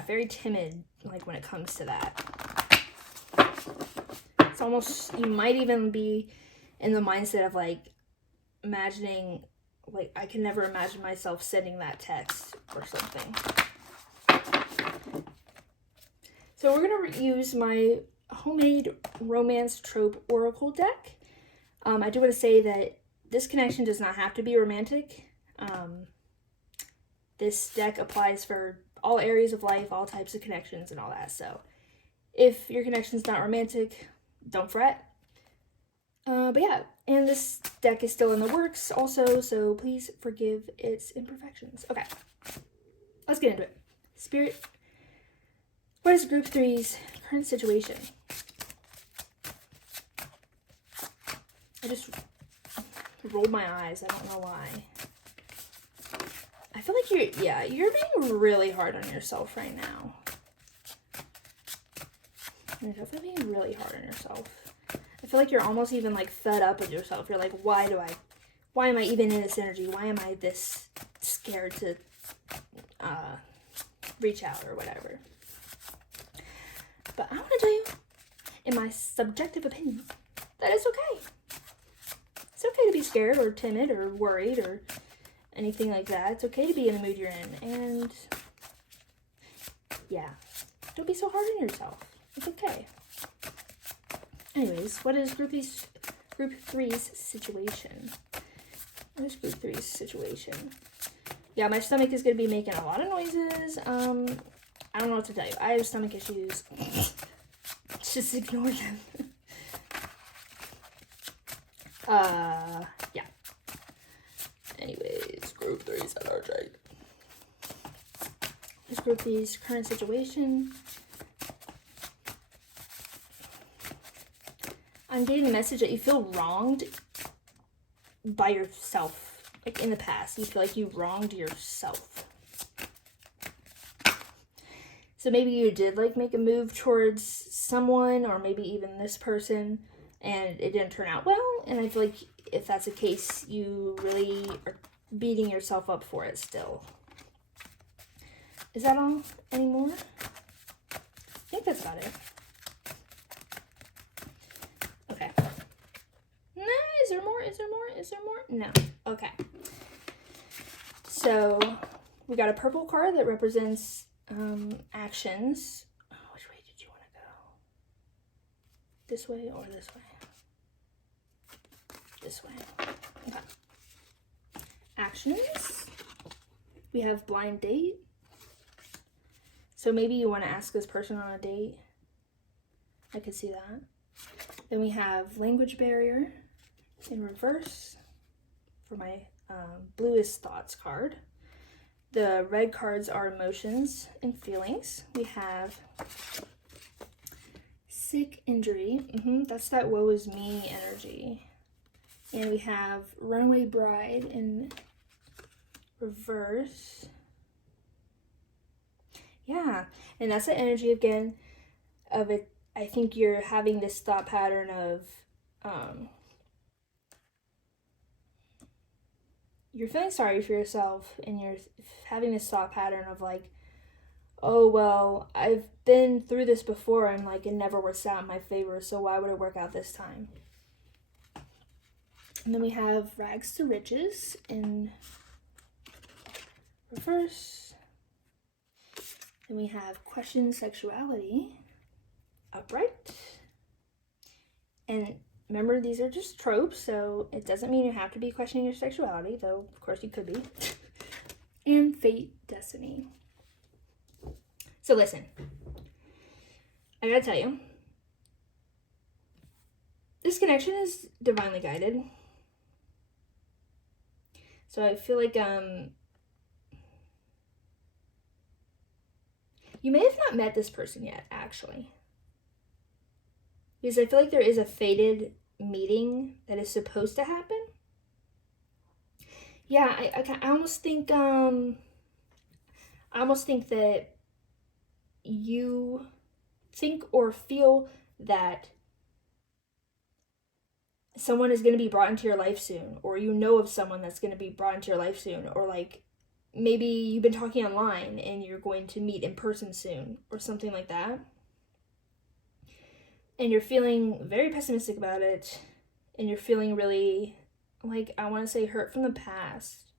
very timid like when it comes to that. It's almost, you might even be in the mindset of like imagining, like I can never imagine myself sending that text or something. So we're going to use my homemade romance trope oracle deck. I do want to say that this connection does not have to be romantic. This deck applies for all areas of life, all types of connections and all that. So if your connection's not romantic, don't fret. But yeah, and this deck is still in the works also, so please forgive its imperfections. Okay, let's get into it. Spirit, what is Group 3's current situation? I just rolled my eyes. I don't know why. I feel like you're being really hard on yourself right now. You're definitely being really hard on yourself. I feel like you're almost even like fed up with yourself. You're like, why am I even in this energy? Why am I this scared to reach out or whatever? But I want to tell you, in my subjective opinion, that it's okay. It's okay to be scared or timid or worried or anything like that. It's okay to be in the mood you're in. And yeah, don't be so hard on yourself. It's okay. Anyways, what is Group 3's situation? What is Group 3's situation? Yeah, my stomach is going to be making a lot of noises. I don't know what to tell you. I have stomach issues. Just ignore them. Yeah. Anyways, Group 3's energy. This Group 3's current situation. I'm getting the message that you feel wronged by yourself. Like in the past, you feel like you wronged yourself. So maybe you did like make a move towards someone or maybe even this person and it didn't turn out well. And I feel like if that's the case, you really are beating yourself up for it still. Is that all anymore? I think that's about it. Okay. Nah, is there more? Is there more? Is there more? No. Okay. So we got a purple card that represents actions. Oh, which way did you want to go? This way or this way? This way. Okay. Actions. We have blind date. So maybe you want to ask this person on a date. I could see that. Then we have language barrier in reverse for my bluest thoughts card. The red cards are emotions and feelings. We have sick injury. That's that woe is me energy. And we have runaway bride in reverse. Yeah, and that's the energy again of it. I think you're having this thought pattern of you're feeling sorry for yourself and you're having this thought pattern of like, oh, well, I've been through this before and like it never works out in my favor, so why would it work out this time? And then we have rags to riches in reverse. Then we have question sexuality upright. And remember, these are just tropes, so it doesn't mean you have to be questioning your sexuality, though of course you could be. And fate, destiny. So listen, I gotta tell you, this connection is divinely guided. So I feel like you may have not met this person yet, actually. Because I feel like there is a fated meeting that is supposed to happen. Yeah, I almost think that you think or feel that someone is going to be brought into your life soon, or you know of someone that's going to be brought into your life soon, or like maybe you've been talking online and you're going to meet in person soon or something like that. and you're feeling very pessimistic about it, and you're feeling really, like, I want to say hurt from the past,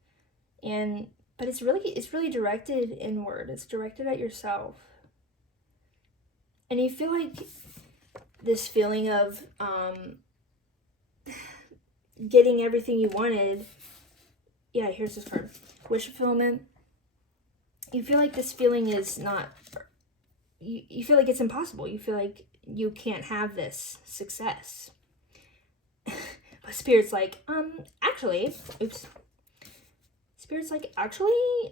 but it's really directed inward. It's directed at yourself, and you feel like this feeling of getting everything you wanted. Yeah, here's this card. Wish fulfillment. You feel like this feeling is not, you feel like it's impossible. You feel like you can't have this success. But Spirit's like, actually, Spirit's like, actually,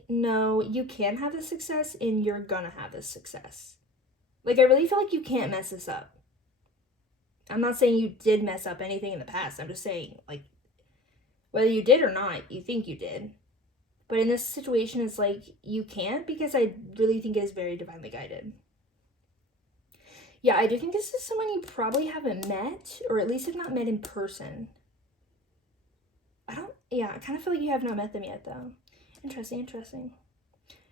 no, you can have this success and you're gonna have this success. Like, I really feel like you can't mess this up. I'm not saying you did mess up anything in the past. I'm just saying, like, whether you did or not, you think you did. But in this situation, it's like, you can't, because I really think it is very divinely guided. Yeah, I do think this is someone you probably haven't met, or at least have not met in person. I kind of feel like you have not met them yet, though. Interesting.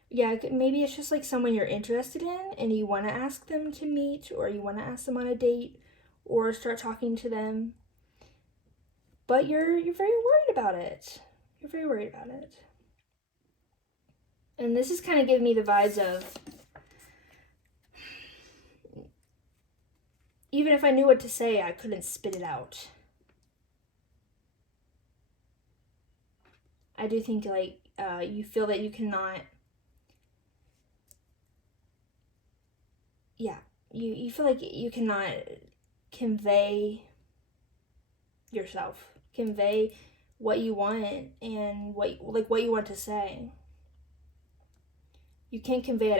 Yeah, maybe it's just like someone you're interested in, and you want to ask them to meet, or you want to ask them on a date, or start talking to them. But you're very worried about it. You're very worried about it. And this is kind of giving me the vibes of, even if I knew what to say, I couldn't spit it out. I do think, like, you feel that you cannot, you feel like you cannot convey yourself, convey what you want and what you want to say. You can't convey it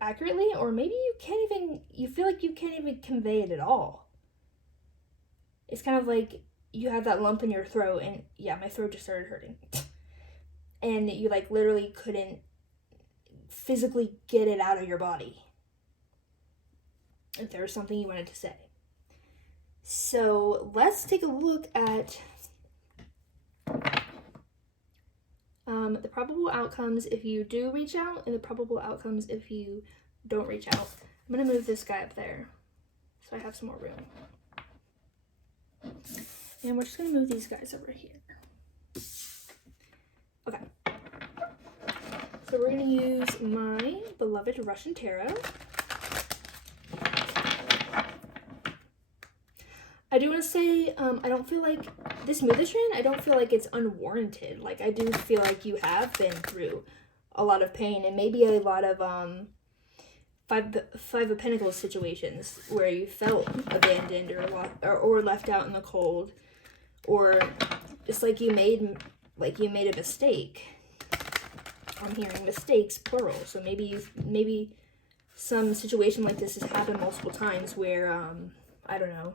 accurately, or maybe you feel like you can't even convey it at all. It's kind of like you have that lump in your throat, and yeah, my throat just started hurting. And you, like, literally couldn't physically get it out of your body if there was something you wanted to say. So let's take a look at the probable outcomes if you do reach out, and the probable outcomes if you don't reach out. I'm going to move this guy up there so I have some more room. And we're just going to move these guys over here. Okay. So we're going to use my beloved Russian Tarot. I do want to say, I don't feel like this mood that you're in, I don't feel like it's unwarranted. Like, I do feel like you have been through a lot of pain, and maybe a lot of Five of Pentacles situations where you felt abandoned or left out in the cold, or just like you made a mistake. I'm hearing mistakes plural, so maybe some situation like this has happened multiple times where I don't know,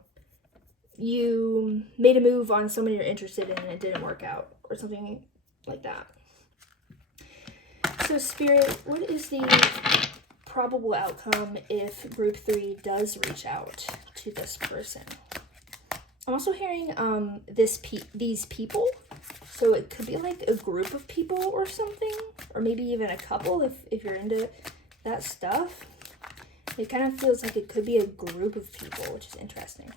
you made a move on someone you're interested in and it didn't work out, or something like that. So Spirit, what is the probable outcome if group 3 does reach out to this person? I'm also hearing these people, so it could be like a group of people or something, or maybe even a couple if you're into that stuff. It kind of feels like it could be a group of people, which is interesting.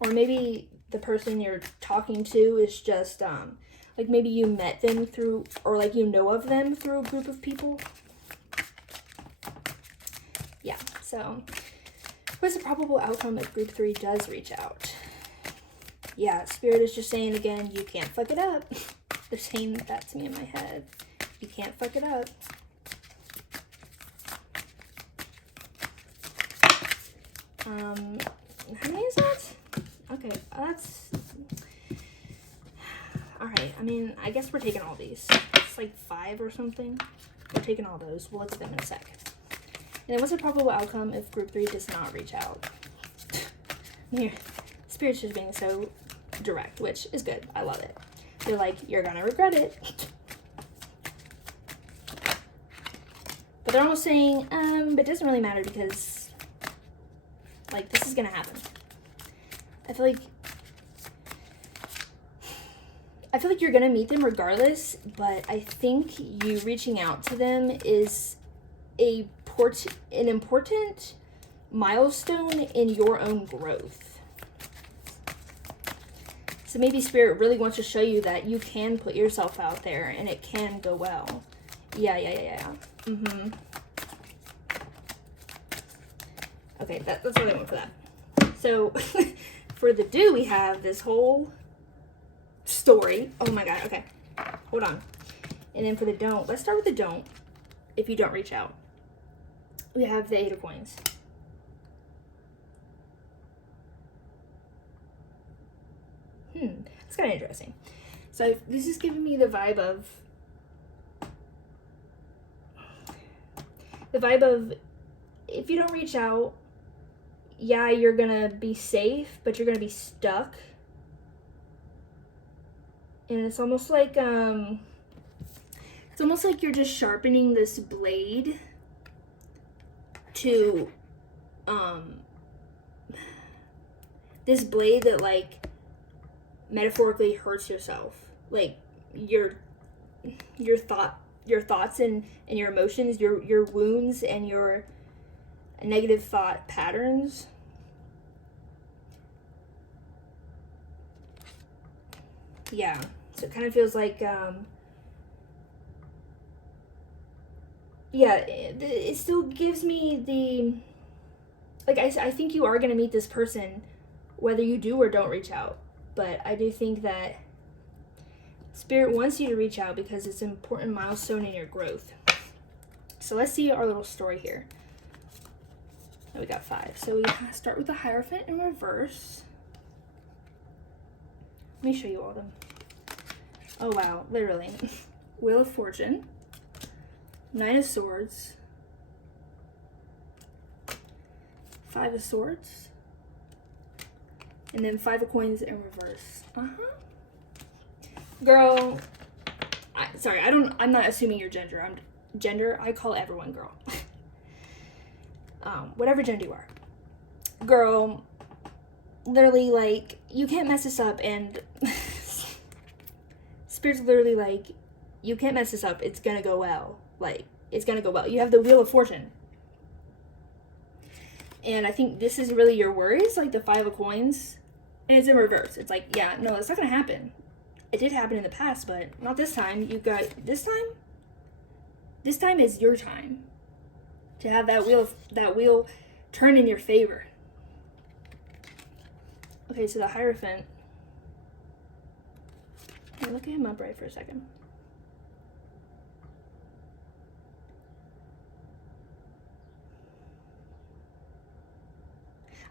Or maybe the person you're talking to is just like, maybe you met them through, or like you know of them through a group of people. Yeah, so what's the probable outcome if group 3 does reach out? Yeah, Spirit is just saying again, you can't fuck it up. They're saying that to me in my head. You can't fuck it up. How many is that? Okay, that's... Alright, I mean, I guess we're taking all these. It's like 5 or something. We're taking all those. We'll look at them in a sec. And then what's the probable outcome if group 3 does not reach out? Here, Spirit's just being so direct, which is good. I love it. They're like, you're gonna regret it. But they're almost saying, but it doesn't really matter because, like, this is gonna happen. I feel like you're gonna meet them regardless, but I think you reaching out to them is an important milestone in your own growth. So maybe Spirit really wants to show you that you can put yourself out there and it can go well. Yeah. Mm-hmm. Okay, that's what I want for that. So, for the do, we have this whole story. Oh my god, okay. Hold on. And then for the don't, let's start with the don't. If you don't reach out. We have the 8 of coins. It's kind of interesting. So this is giving me the vibe of if you don't reach out, yeah, you're gonna be safe, but you're gonna be stuck. And it's almost like you're just sharpening this blade to this blade that like metaphorically hurts yourself. Like your thoughts and your emotions, your wounds and your negative thought patterns. Yeah, so it kind of feels like yeah, it still gives me the, like, I think you are going to meet this person whether you do or don't reach out. But I do think that Spirit wants you to reach out because it's an important milestone in your growth. So let's see our little story here. Oh, we got 5. So we start with the Hierophant in reverse. Let me show you all of them. Oh, wow. Literally. Wheel of Fortune. 9 of Swords. 5 of Swords. And then 5 of Coins in reverse. Girl, I'm not assuming your gender. I call everyone girl. Whatever gender you are. Girl, literally, like, you can't mess this up, and Spirit's literally like, you can't mess this up, it's gonna go well. Like, it's gonna go well. You have the Wheel of Fortune. And I think this is really your worries, like the 5 of Coins. And it's in reverse. It's like, yeah, no, it's not gonna happen. It did happen in the past, but not this time. You got, this time is your time to have that wheel turn in your favor. Okay, so the Hierophant. Let me look at him up right for a second.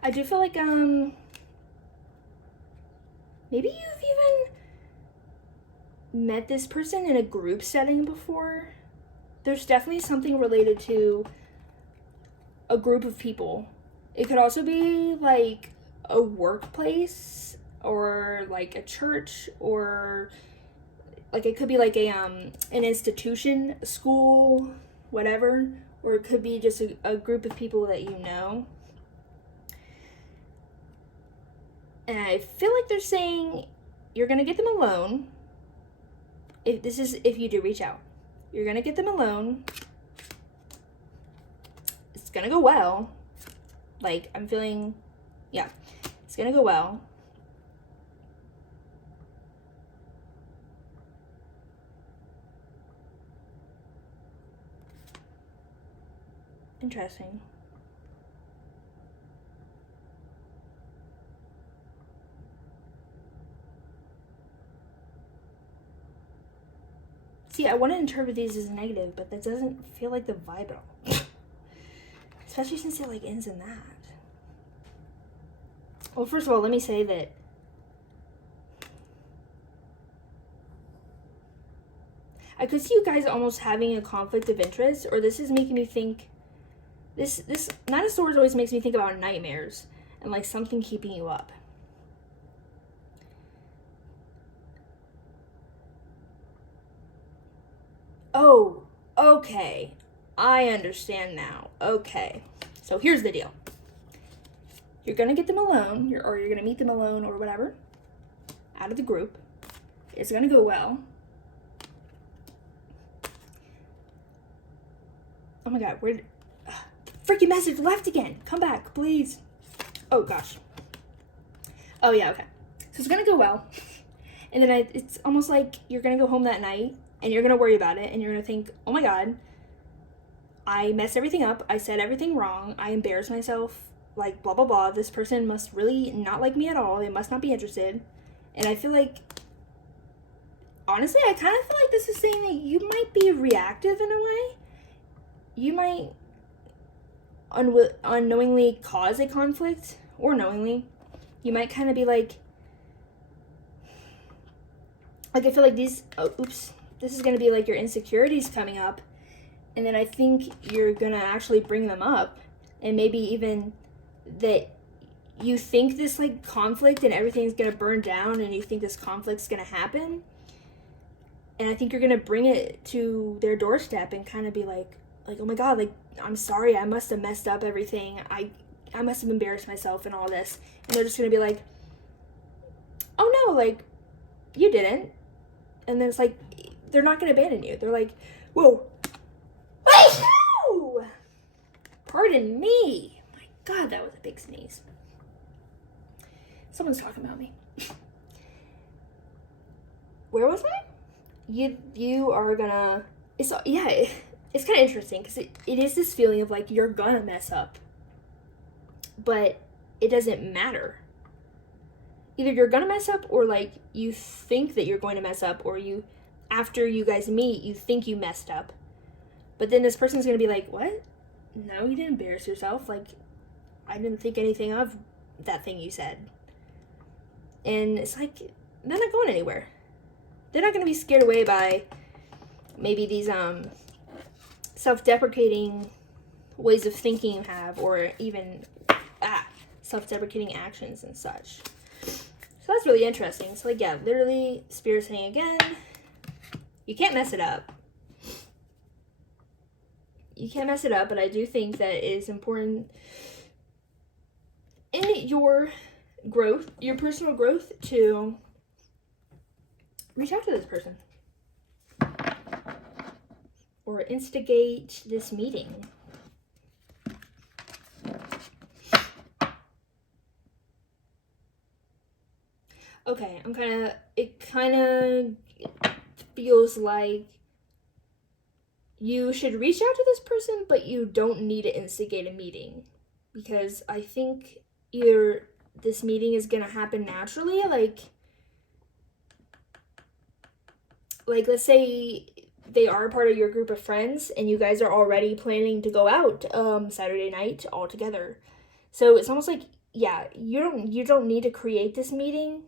I do feel like, maybe you've even met this person in a group setting before. There's definitely something related to a group of people. It could also be like a workplace or like a church, or like it could be like a an institution, a school, whatever, or it could be just a group of people that you know. And I feel like they're saying you're gonna get them alone. If you do reach out, you're gonna get them alone. It's gonna go well. Like, I'm feeling, yeah, it's gonna go well. Interesting. See, I want to interpret these as negative, but that doesn't feel like the vibe at all. Especially since it like ends in that. Well, first of all, let me say that I could see you guys almost having a conflict of interest, or this is making me think, this Nine of Swords always makes me think about nightmares and like something keeping you up. Oh, okay. I understand now. Okay. So here's the deal. You're going to get them alone, or you're going to meet them alone or whatever, out of the group. It's going to go well. Oh my God, freaking message left again. Come back, please. Oh, gosh. Oh, yeah, okay. So it's going to go well. And then it's almost like you're going to go home that night, and you're going to worry about it, and you're going to think, oh, my God, I messed everything up. I said everything wrong. I embarrassed myself. Like, blah, blah, blah. This person must really not like me at all. They must not be interested. And I feel like, honestly, I kind of feel like this is saying that you might be reactive in a way. You might unknowingly cause a conflict, or knowingly. You might kind of be like I feel like this is going to be like your insecurities coming up, and then I think you're going to actually bring them up, and maybe even that you think this like conflict and everything's going to burn down, and you think this conflict's going to happen, and I think you're going to bring it to their doorstep and kind of be like, oh my God, like, I'm sorry, I must have messed up everything, I must have embarrassed myself and all this, and they're just going to be like, oh no, like, you didn't. And then it's like, they're not going to abandon you. They're like, whoa, wait, no! Pardon me. My God, that was a big sneeze. Someone's talking about me. Where was I? You are gonna, it's kind of interesting, because it is this feeling of like, you're gonna mess up. But it doesn't matter. Either you're gonna mess up, or like you think that you're going to mess up, or after you guys meet, you think you messed up. But then this person's gonna be like, what? No, you didn't embarrass yourself. Like, I didn't think anything of that thing you said. And it's like, they're not going anywhere. They're not gonna be scared away by maybe these self-deprecating ways of thinking you have, or even self-deprecating actions and such. So that's really interesting. So like, yeah, literally, Spirit saying again, you can't mess it up. You can't mess it up, but I do think that it is important in your growth, your personal growth, to reach out to this person. Or instigate this meeting. Okay, it kind of feels like you should reach out to this person, but you don't need to instigate a meeting. Because I think either this meeting is going to happen naturally, like let's say they are part of your group of friends, and you guys are already planning to go out Saturday night all together. So it's almost like, yeah, you don't need to create this meeting.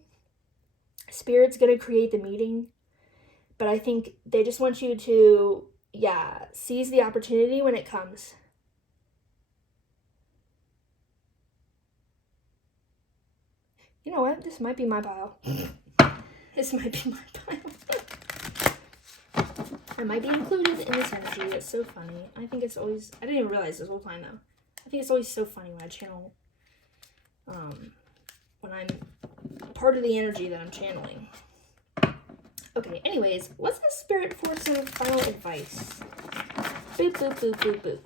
Spirit's gonna create the meeting, but I think they just want you to, seize the opportunity when it comes. You know what? This might be my pile. This might be my pile. I might be included in this energy. It's so funny. I think it's always, I didn't even realize this whole time though. I think it's always so funny when I channel, when I'm part of the energy that I'm channeling. Okay, anyways, what's the Spirit for some final advice? Boop, boop, boop, boop, boop.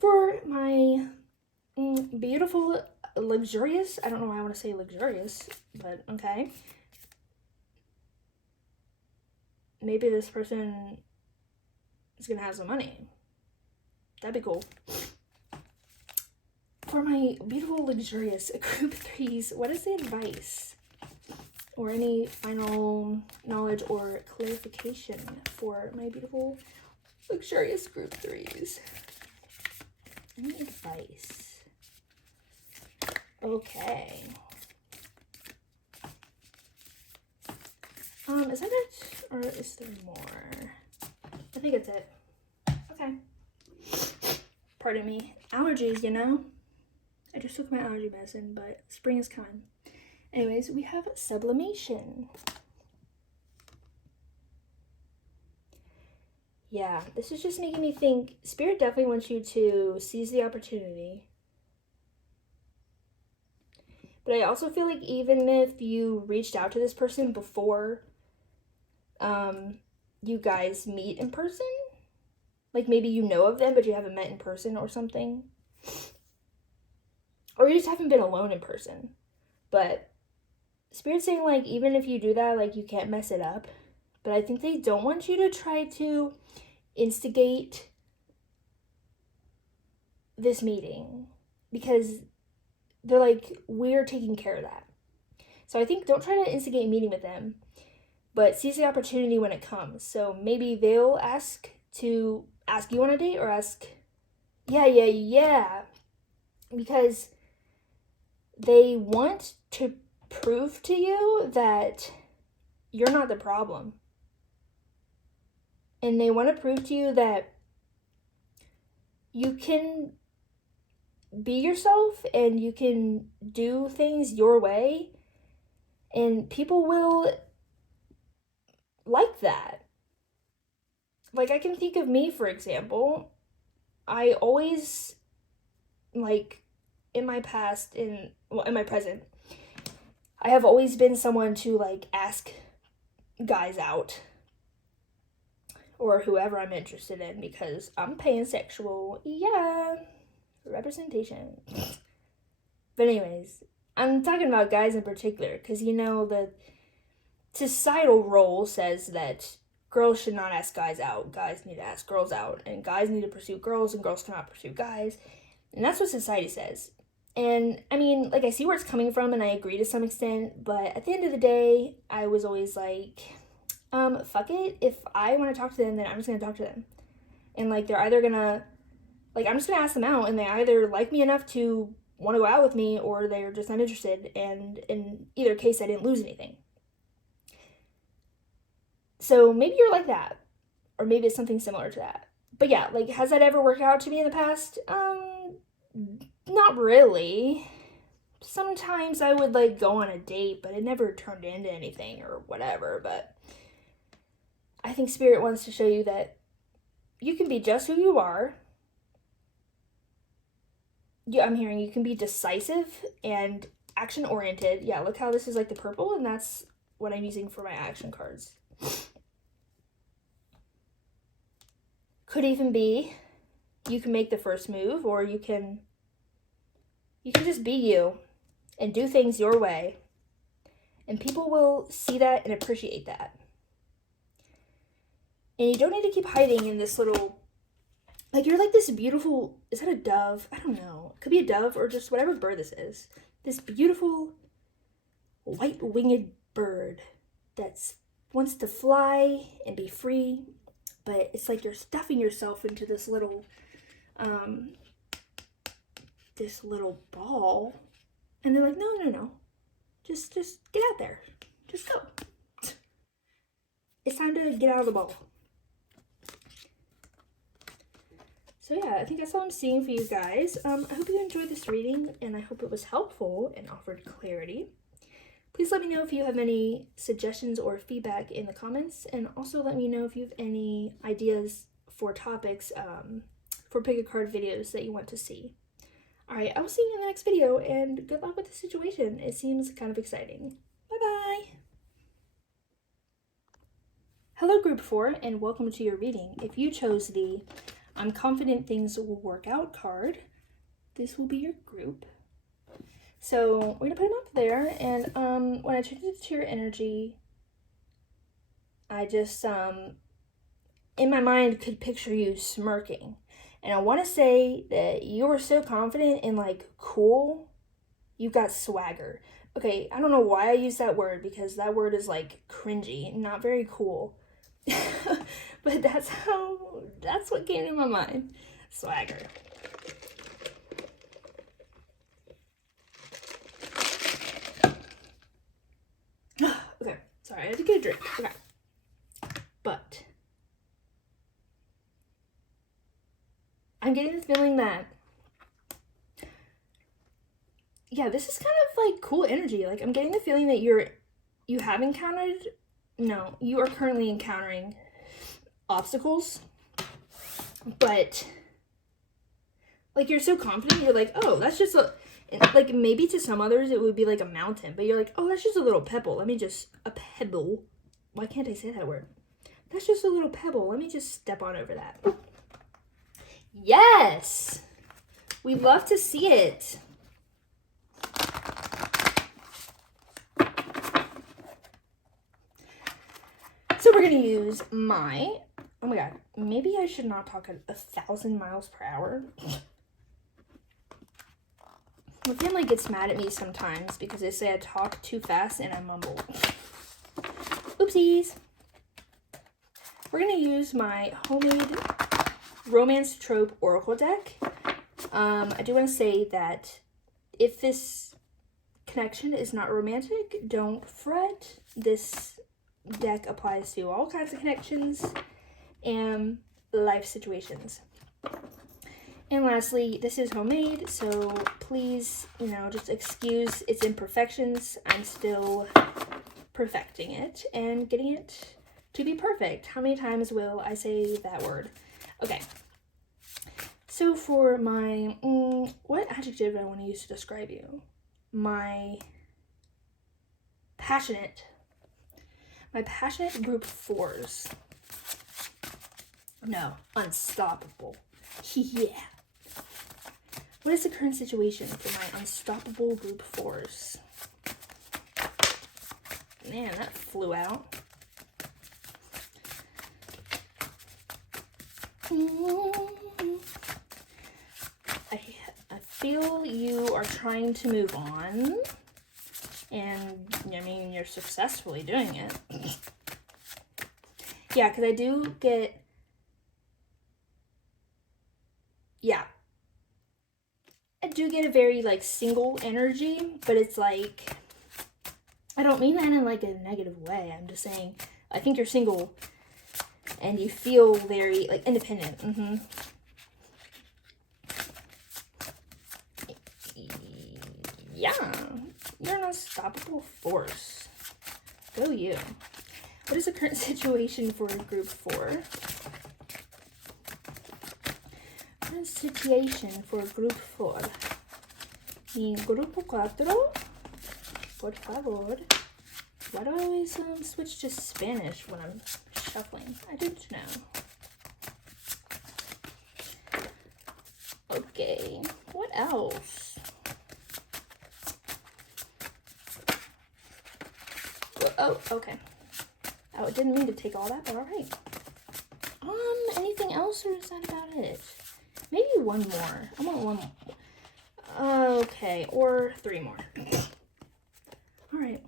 For my beautiful, luxurious, I don't know why I want to say luxurious, but okay. Maybe this person is going to have some money. That'd be cool. For my beautiful, luxurious group threes, what is the advice? Or any final knowledge or clarification for my beautiful, luxurious group threes? Any advice? Okay. Is that it? Or is there more? I think it's it. Okay. Pardon me. Allergies, you know? I just took my allergy medicine, but spring is coming. Anyways, we have sublimation. Yeah, this is just making me think, Spirit definitely wants you to seize the opportunity. But I also feel like even if you reached out to this person before you guys meet in person, Like maybe you know of them, but you haven't met in person or something. Or you just haven't been alone in person. But Spirit's saying, like, even if you do that, like, you can't mess it up. But I think they don't want you to try to instigate this meeting. Because they're like, we're taking care of that. So I think don't try to instigate a meeting with them, but seize the opportunity when it comes. So maybe they'll ask you on a date, or ask, yeah. Because they want to prove to you that you're not the problem. And they want to prove to you that you can be yourself and you can do things your way, and people will like that. Like, I can think of me, for example. I always, like, in my past, in my present, I have always been someone to, like, ask guys out, or whoever I'm interested in, because I'm pansexual. Yeah, representation. But anyways, I'm talking about guys in particular, because, you know, the societal role says that girls should not ask guys out, guys need to ask girls out, and guys need to pursue girls, and girls cannot pursue guys. And that's what society says. And I mean, like, I see where it's coming from, and I agree to some extent, but at the end of the day, I was always like, fuck it. If I want to talk to them, then I'm just gonna talk to them. And, like, they're either gonna, like, I'm just gonna ask them out, and they either like me enough to want to go out with me, or they're just not interested, and in either case, I didn't lose anything. So maybe you're like that, or maybe it's something similar to that. But yeah, like, has that ever worked out to me in the past? Not really. Sometimes I would, like, go on a date, but it never turned into anything or whatever. But I think Spirit wants to show you that you can be just who you are. Yeah, I'm hearing you can be decisive and action-oriented. Yeah, look how this is, like, the purple, and that's what I'm using for my action cards. Could even be you can make the first move, or you can just be you and do things your way. And people will see that and appreciate that. And you don't need to keep hiding in this little, like, you're like this beautiful, is that a dove? I don't know. It could be a dove or just whatever bird this is. This beautiful white-winged bird that wants to fly and be free, but it's like you're stuffing yourself into this little ball, and they're like, no, just get out there, just go. It's time to get out of the ball. So yeah, I think that's all I'm seeing for you guys. I hope you enjoyed this reading, and I hope it was helpful and offered clarity. Please let me know if you have any suggestions or feedback in the comments, and also let me know if you have any ideas for topics for pick a card videos that you want to see. Alright, I will see you in the next video, and good luck with the situation. It seems kind of exciting. Bye-bye! Hello, Group 4, and welcome to your reading. If you chose the I'm confident things will work out card, this will be your group. So we're gonna put them up there, and when I turned it to your energy, I just in my mind could picture you smirking. And I want to say that you were so confident and, like, cool. You got swagger. Okay, I don't know why I use that word, because that word is, like, cringy, not very cool. But that's what came to my mind. Swagger. Okay, sorry, I had to get a drink. Okay. But I'm getting the feeling that, yeah, this is kind of, like, cool energy. Like, I'm getting the feeling that you are currently encountering obstacles, but, like, you're so confident, you're like, oh, that's just like, maybe to some others it would be like a mountain, but you're like, oh, that's just a little pebble. A pebble. Why can't I say that word? That's just a little pebble. Let me just step on over that. Yes! We love to see it. So we're going to use my, oh my god, maybe I should not talk at 1,000 miles per hour. My family gets mad at me sometimes because they say I talk too fast and I mumble. Oopsies. We're going to use my homemade romance trope oracle deck. I do want to say that if this connection is not romantic, don't fret. This deck applies to all kinds of connections and life situations. And lastly, this is homemade, so please, just excuse its imperfections. I'm still perfecting it and getting it to be perfect. How many times will I say that word? Okay. So for my, what adjective do I want to use to describe you? My passionate group 4s. No, unstoppable. Yeah. What is the current situation for my unstoppable group 4s? Man, that flew out. I feel you are trying to move on. And, I mean, you're successfully doing it. Yeah, because I do get... Yeah. I do get a very, single energy, but it's like... I don't mean that in, a negative way. I'm just saying, I think you're single, and you feel very, independent. Yeah. You're an unstoppable force. Go you. What is the current situation for group 4? Current situation for group 4. Mi grupo 4. Por favor. Why do I always switch to Spanish when I'm shuffling? I didn't know. Okay. What else? Oh, okay. Oh, I didn't mean to take all that, but all right. Anything else, or is that about it? Maybe one more. I want one more. Okay, or 3 more. All right.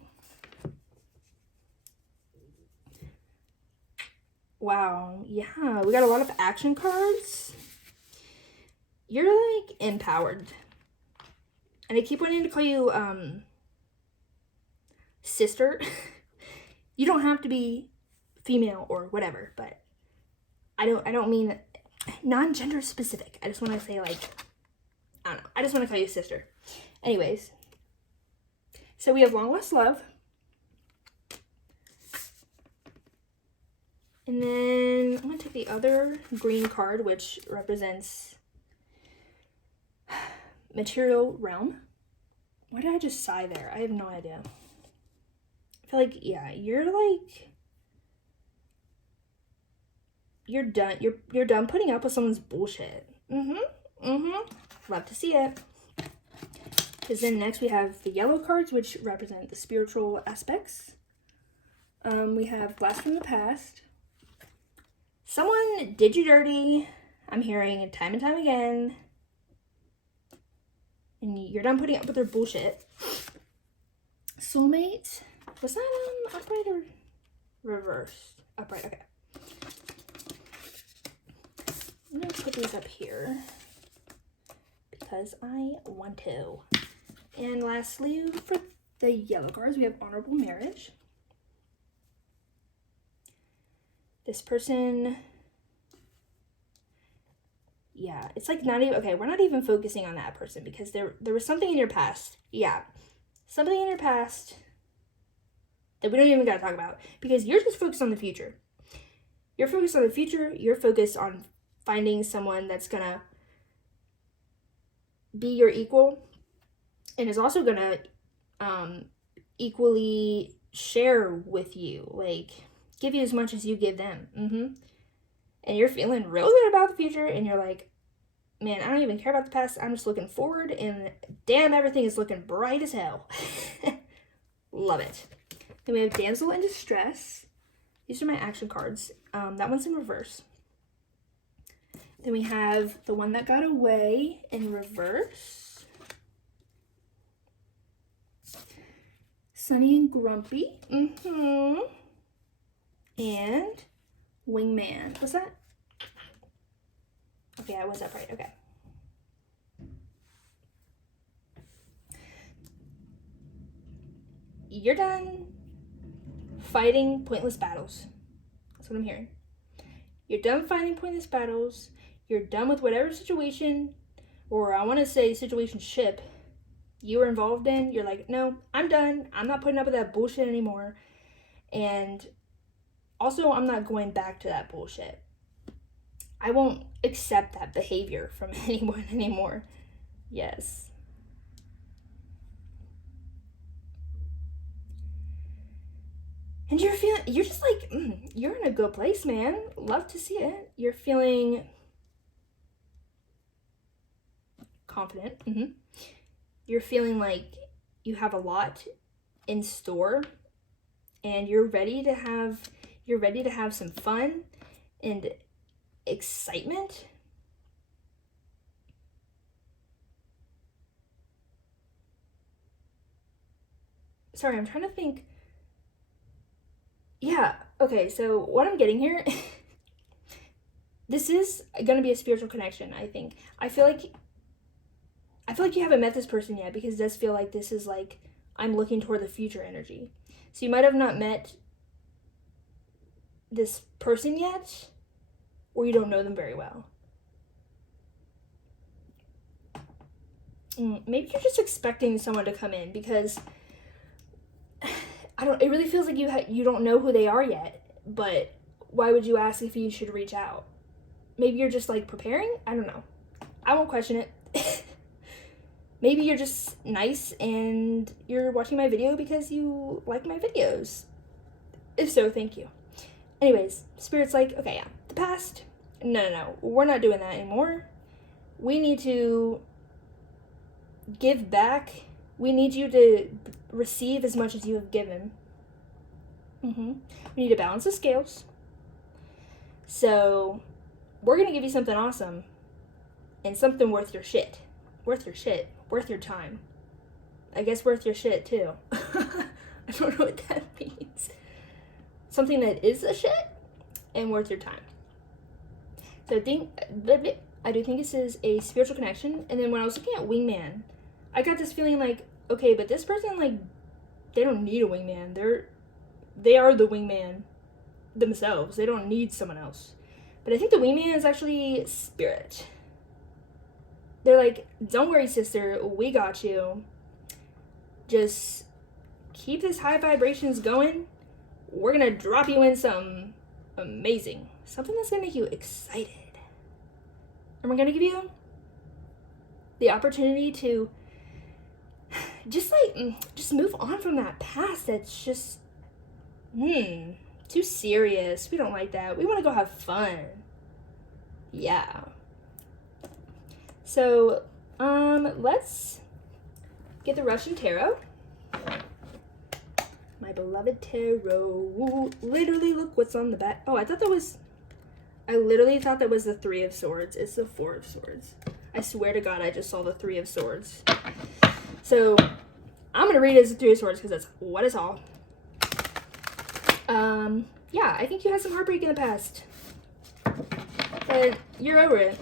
Wow, yeah, we got a lot of action cards. You're, empowered. And I keep wanting to call you, sister. You don't have to be female or whatever, but I don't mean non-gender specific. I just want to say, I don't know. I just want to call you sister. Anyways, so we have long lost love. And then I'm going to take the other green card, which represents material realm. Why did I just sigh there? I have no idea. I feel like, yeah, you're done. You're done putting up with someone's bullshit. Love to see it. Because then next we have the yellow cards, which represent the spiritual aspects. We have blast from the past. Someone did you dirty. I'm hearing time and time again. And you're done putting up with their bullshit. Soulmate. Was that upright or reversed? Upright, okay. I'm going to put these up here because I want to. And lastly, for the yellow cards, we have honorable marriage. This person, yeah, it's not even, okay, we're not even focusing on that person because there was something in your past. Yeah, something in your past that we don't even got to talk about because you're just focused on the future. You're focused on the future. You're focused on finding someone that's going to be your equal and is also going to equally share with you, give you as much as you give them. And you're feeling real good about the future, and you're like, man, I don't even care about the past. I'm just looking forward, and damn, everything is looking bright as hell. Love it. Then we have Damsel in Distress. These are my action cards. That one's in reverse. Then we have The One That Got Away in reverse. Sunny and Grumpy. And Wingman. Was that? Okay, I was up right. Okay. You're done fighting pointless battles. That's what I'm hearing. You're done fighting pointless battles. You're done with whatever situation, or I want to say situationship, you were involved in. You're like, no, I'm done. I'm not putting up with that bullshit anymore. And also, I'm not going back to that bullshit. I won't accept that behavior from anyone anymore. Yes. And you're just like, you're in a good place, man. Love to see it. You're feeling confident. You're feeling like you have a lot in store, and you're ready to have some fun and excitement. Sorry, I'm trying to think. Yeah, okay, so what I'm getting here, this is gonna be a spiritual connection, I think. I feel like you haven't met this person yet, because it does feel like this is like, I'm looking toward the future energy. So you might have not met this person yet, or you don't know them very well. Maybe you're just expecting someone to come in, because it really feels like you don't know who they are yet, but why would you ask if you should reach out? Maybe you're just like preparing? I don't know. I won't question it. Maybe you're just nice and you're watching my video because you like my videos. If so, thank you. Anyways, Spirit's like, okay, yeah, the past, no, we're not doing that anymore. We need to give back. We need you to receive as much as you have given. We need to balance the scales. So we're going to give you something awesome and something worth your shit. Worth your time. I guess worth your shit too. I don't know what that means. Something that is a shit and worth your time. So I do think this is a spiritual connection. And then when I was looking at Wingman, I got this feeling like, okay, but this person, like, they don't need a wingman. They are the wingman themselves. They don't need someone else. But I think the wingman is actually Spirit. They're like, don't worry, sister, we got you. Just keep this high vibrations going. We're gonna drop you in something amazing. Something that's gonna make you excited. And we're gonna give you the opportunity to just move on from that past that's just too serious. We don't like that. We want to go have fun. Yeah. So let's get the Russian tarot. My beloved tarot. Ooh, literally, look what's on the back. Oh, I literally thought that was the Three of Swords. It's the Four of Swords. I swear to God, I just saw the Three of Swords. So I'm going to read it as the Three of Swords because that's what it's all. Yeah, I think you had some heartbreak in the past. But you're over it.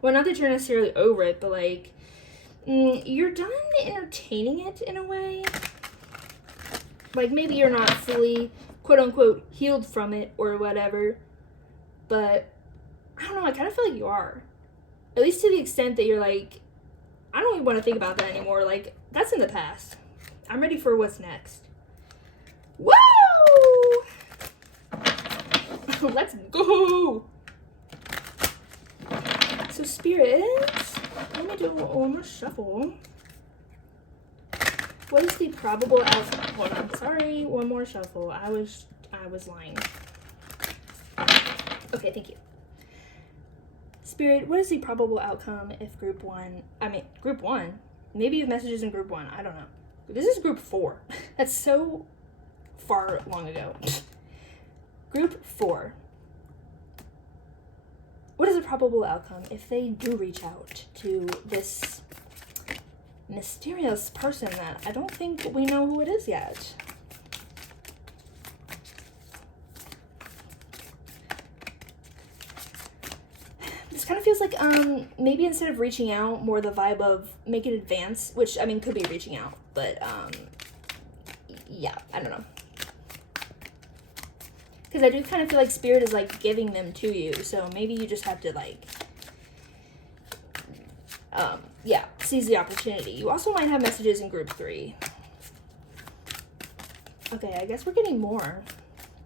Well, not that you're necessarily over it, but like, you're done entertaining it in a way. Like, maybe you're not fully, quote-unquote, healed from it or whatever. But, I don't know, I kind of feel like you are. At least to the extent that you're like, I don't even want to think about that anymore. Like, that's in the past. I'm ready for what's next. Woo! Let's go! So, spirits, let me do one more shuffle. What is the probable outcome? Hold on, sorry, one more shuffle. I was lying. Okay, thank you. Spirit, what is the probable outcome if group 1, group 1? Maybe you have messages in group 1, I don't know. This is group 4. That's so far long ago. Group 4. What is the probable outcome if they do reach out to this mysterious person that I don't think we know who it is yet? This kind of feels like maybe instead of reaching out, more the vibe of make it advance, which I mean could be reaching out, but yeah, I don't know. Because I do kind of feel like Spirit is like giving them to you, so maybe you just have to like yeah, seize the opportunity. You also might have messages in group 3. Okay, I guess we're getting more.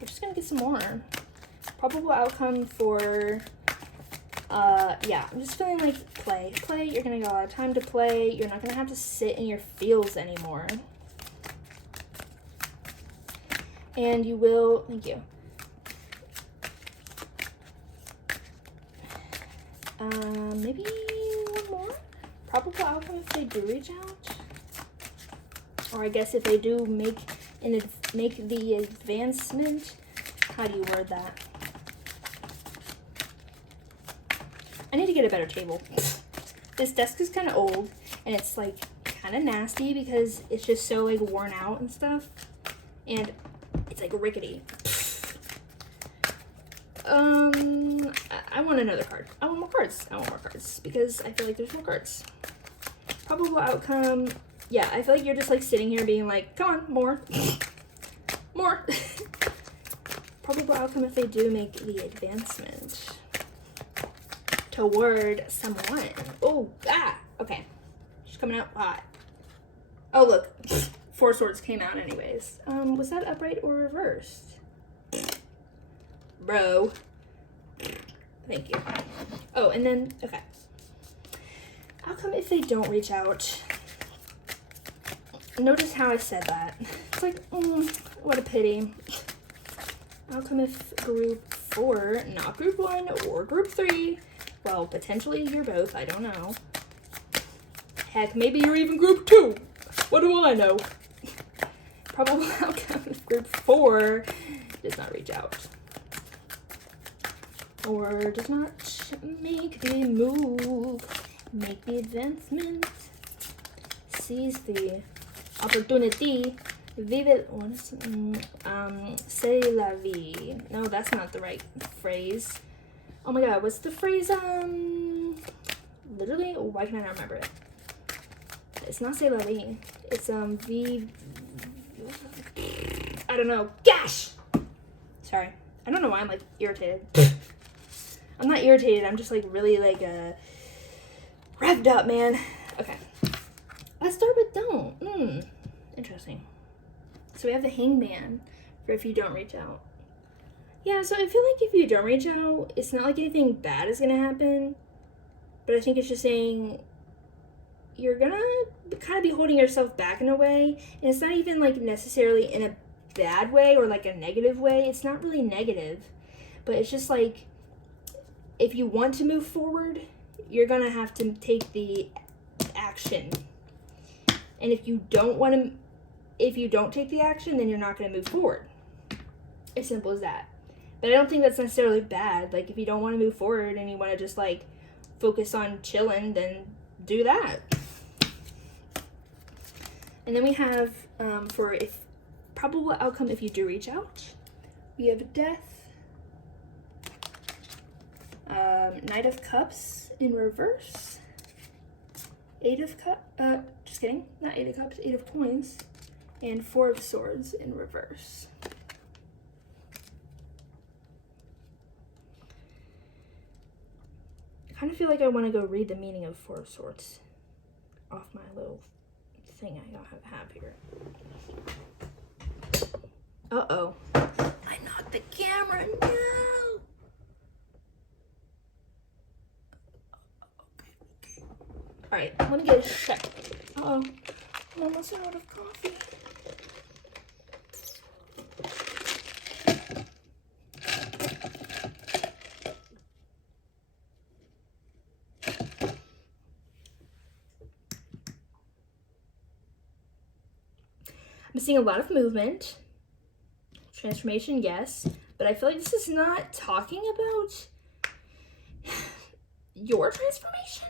We're just gonna get some more. Probable outcome for yeah, I'm just feeling like play. Play, you're gonna get a lot of time to play. You're not gonna have to sit in your feels anymore. And you will, thank you. Maybe one more? Probable outcome if they do reach out? Or I guess if they do make the advancement, how do you word that? I need to get a better table. This desk is kind of old, and it's like kind of nasty because it's just so like worn out and stuff, and it's like rickety. I want another card. I want more cards. I want more cards because I feel like there's more cards. Probable outcome. Yeah, I feel like you're just like sitting here being like, come on, more, more. Probable outcome if they do make the advancement toward someone. Oh, okay. She's coming out hot. Oh, look. 4 swords came out anyways. Was that upright or reversed? Bro. Thank you. Oh, and then, okay. Outcome if they don't reach out. Notice how I said that. It's like, what a pity. Outcome if group 4, not group 1 or group 3. Well, potentially you're both, I don't know. Heck, maybe you're even group 2. What do I know? Probable outcome if group 4 does not reach out. Or does not make the move, make the advancement, seize the opportunity, vive it, what is c'est la vie. No, that's not the right phrase. Oh my god, what's the phrase, literally, why can I not remember it? It's not c'est la vie, it's, vive, I don't know, gosh! Sorry, I don't know why I'm, like, irritated. I'm not irritated, I'm just, like, really, like, revved up, man. Okay. Let's start with don't. Interesting. So we have the Hangman for if you don't reach out. Yeah, so I feel like if you don't reach out, it's not like anything bad is gonna happen. But I think it's just saying you're gonna kind of be holding yourself back in a way. And it's not even, like, necessarily in a bad way or, like, a negative way. It's not really negative. But it's just, like, if you want to move forward, you're gonna have to take the action. And if you don't take the action, then you're not gonna move forward. As simple as that. But I don't think that's necessarily bad. Like, if you don't want to move forward and you want to just, like, focus on chilling, then do that. And then we have, for if probable outcome if you do reach out, we have Death, Knight of Cups in reverse, Eight of Cups, just kidding, not Eight of Cups, Eight of Coins, and Four of Swords in reverse. I kind of feel like I want to go read the meaning of Four of Swords off my little thing I have here. Uh-oh. I knocked the camera, no! Okay. Alright, let me get a check. Uh-oh. I'm almost out of coffee. I'm seeing a lot of movement. Transformation, yes. But I feel like this is not talking about your transformation.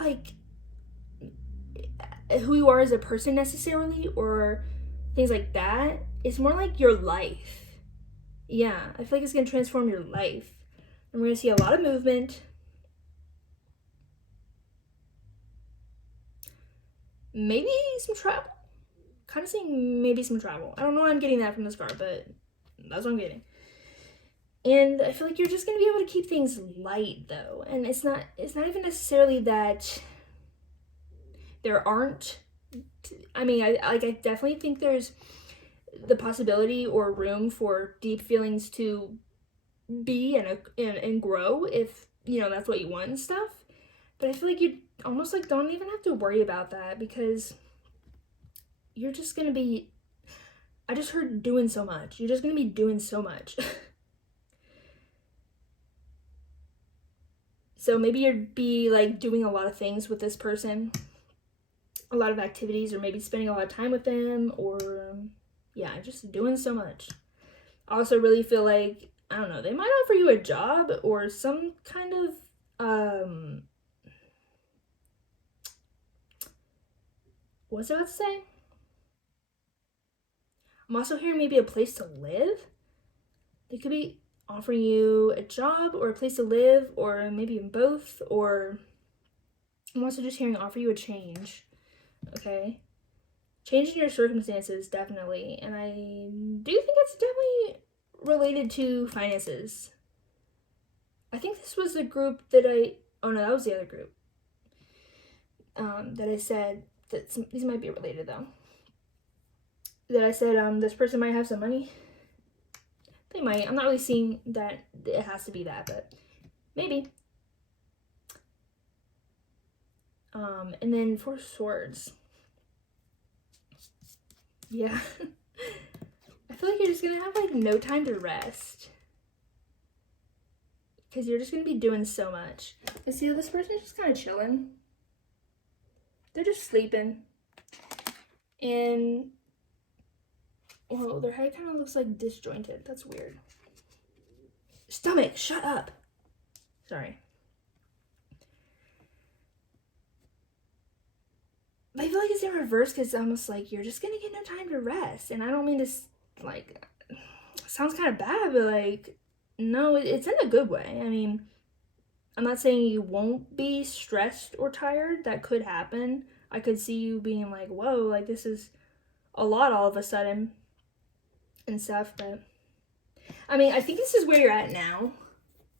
Like, who you are as a person necessarily, or things like that. It's more like your life. Yeah, I feel like it's going to transform your life. And we're going to see a lot of movement. Maybe some travel. Kind of seeing maybe some travel. I don't know why I'm getting that from this card, but that's what I'm getting. And I feel like you're just going to be able to keep things light, though. And it's not even necessarily that there aren't, I mean, I definitely think there's the possibility or room for deep feelings to be and grow if, you know, that's what you want and stuff. But I feel like you almost like don't even have to worry about that, because you're just gonna be, I just heard doing so much. You're just gonna be doing so much. So maybe you'd be like doing a lot of things with this person, a lot of activities, or maybe spending a lot of time with them, or yeah, just doing so much. I also really feel like, I don't know, they might offer you a job or some kind of what's I about to say? I'm also hearing maybe a place to live. They could be offering you a job or a place to live, or maybe even both, or I'm also just hearing offer you a change. Okay? Changing your circumstances, definitely. And I do think it's definitely related to finances. I think this was the group that oh no, that was the other group. That I said that these might be related though. That I said this person might have some money. They might. I'm not really seeing that it has to be that, but maybe. And then 4 swords. Yeah. I feel like you're just gonna have like no time to rest, because you're just gonna be doing so much. You see, this person's just kind of chilling. They're just sleeping. And whoa, their head kind of looks like disjointed. That's weird. Stomach, shut up. Sorry. But I feel like it's in reverse, because it's almost like you're just gonna get no time to rest. And I don't mean to, like, sounds kind of bad, but like, no, it's in a good way. I mean, I'm not saying you won't be stressed or tired. That could happen. I could see you being like, whoa, like this is a lot all of a sudden and stuff. But I mean, I think this is where you're at now.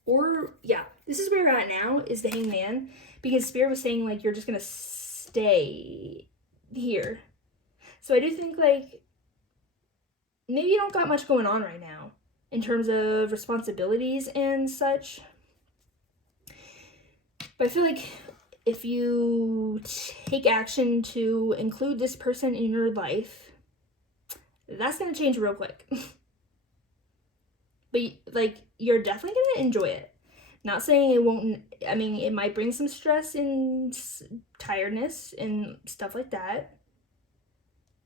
Or yeah, this is where you're at now, is the Hangman, because Spirit was saying like you're just gonna stay here. So I do think like maybe you don't got much going on right now in terms of responsibilities and such. But I feel like if you take action to include this person in your life, that's going to change real quick. But like, you're definitely going to enjoy it. Not saying it won't, I mean, it might bring some stress and tiredness and stuff like that.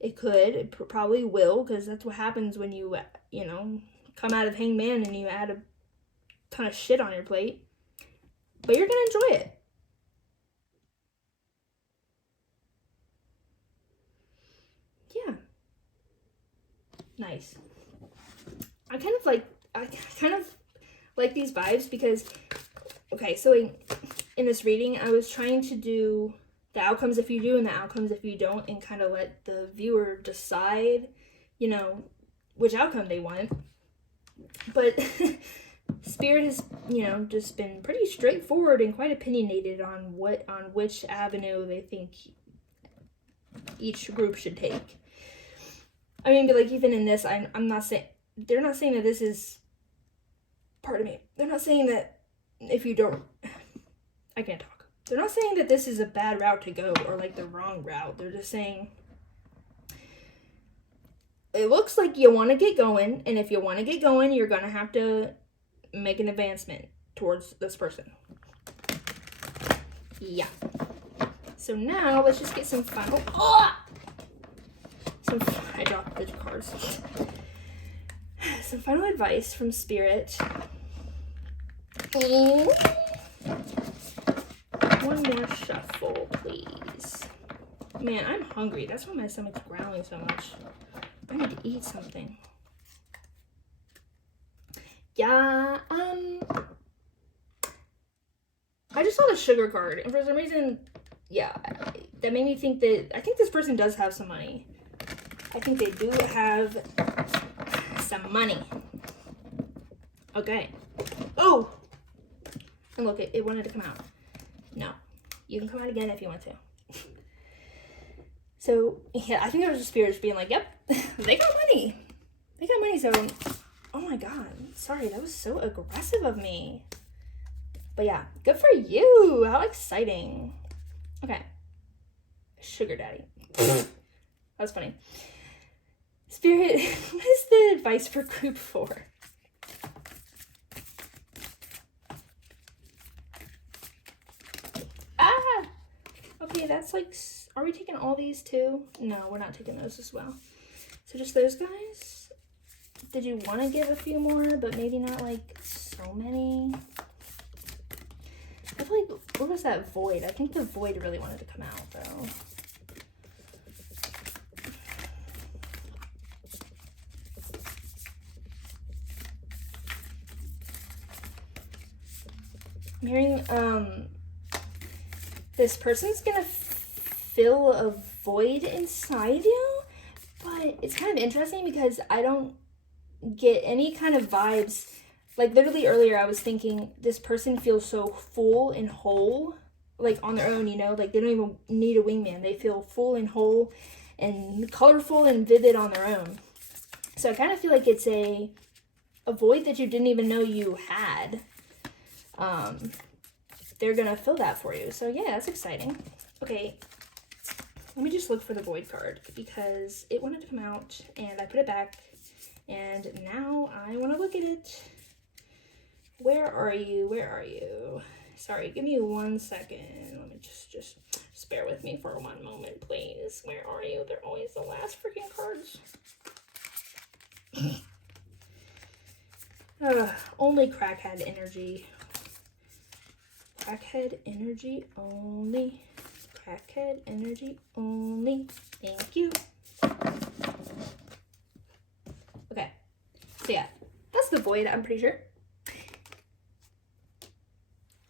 It could, it probably will, because that's what happens when you, you know, come out of Hangman and you add a ton of shit on your plate. But you're going to enjoy it. Yeah. Nice. I kind of like these vibes because, okay, so in this reading, I was trying to do the outcomes if you do and the outcomes if you don't, and kind of let the viewer decide, you know, which outcome they want. But Spirit has, you know, just been pretty straightforward and quite opinionated on which avenue they think each group should take. I mean, but like even in this, I'm not saying, they're not saying that this is, pardon me, they're not saying that if you don't, I can't talk. They're not saying that this is a bad route to go or like the wrong route. They're just saying it looks like you want to get going, and if you want to get going, you're going to have to make an advancement towards this person. Yeah. So now let's just get some final I dropped the cards. Some final advice from Spirit. And one more shuffle, please. Man, I'm hungry. That's why my stomach's growling so much. I need to eat something. Yeah, I just saw the sugar card, and for some reason, yeah, that made me think that, I think this person does have some money. I think they do have some money. Okay. Oh! And look, it wanted to come out. No. You can come out again if you want to. So, yeah, I think it was just spirits being like, yep, they got money. They got money, so, oh my god. Sorry, that was so aggressive of me. But yeah, good for you. How exciting. Okay. Sugar daddy. That was funny. Spirit, what is the advice for group 4? Ah! Okay, that's like, are we taking all these too? No, we're not taking those as well. So just those guys? Did you want to give a few more, but maybe not like so many? I feel like, what was that void? I think the void really wanted to come out though. I'm hearing, this person's gonna fill a void inside you, but it's kind of interesting because I don't get any kind of vibes. Like, literally earlier I was thinking this person feels so full and whole, like on their own, you know, like they don't even need a wingman. They feel full and whole and colorful and vivid on their own. So I kind of feel like it's a void that you didn't even know you had. They're gonna fill that for you. So yeah, that's exciting. Okay, let me just look for the void card because it wanted to come out and I put it back and now I want to look at it. Where are you? Where are you? Sorry, give me 1 second. Let me just bear with me for 1 moment, please. Where are you? They're always the last freaking cards. Only crackhead energy. Crackhead energy only. Crackhead energy only. Thank you. Okay. So yeah, that's the void, I'm pretty sure.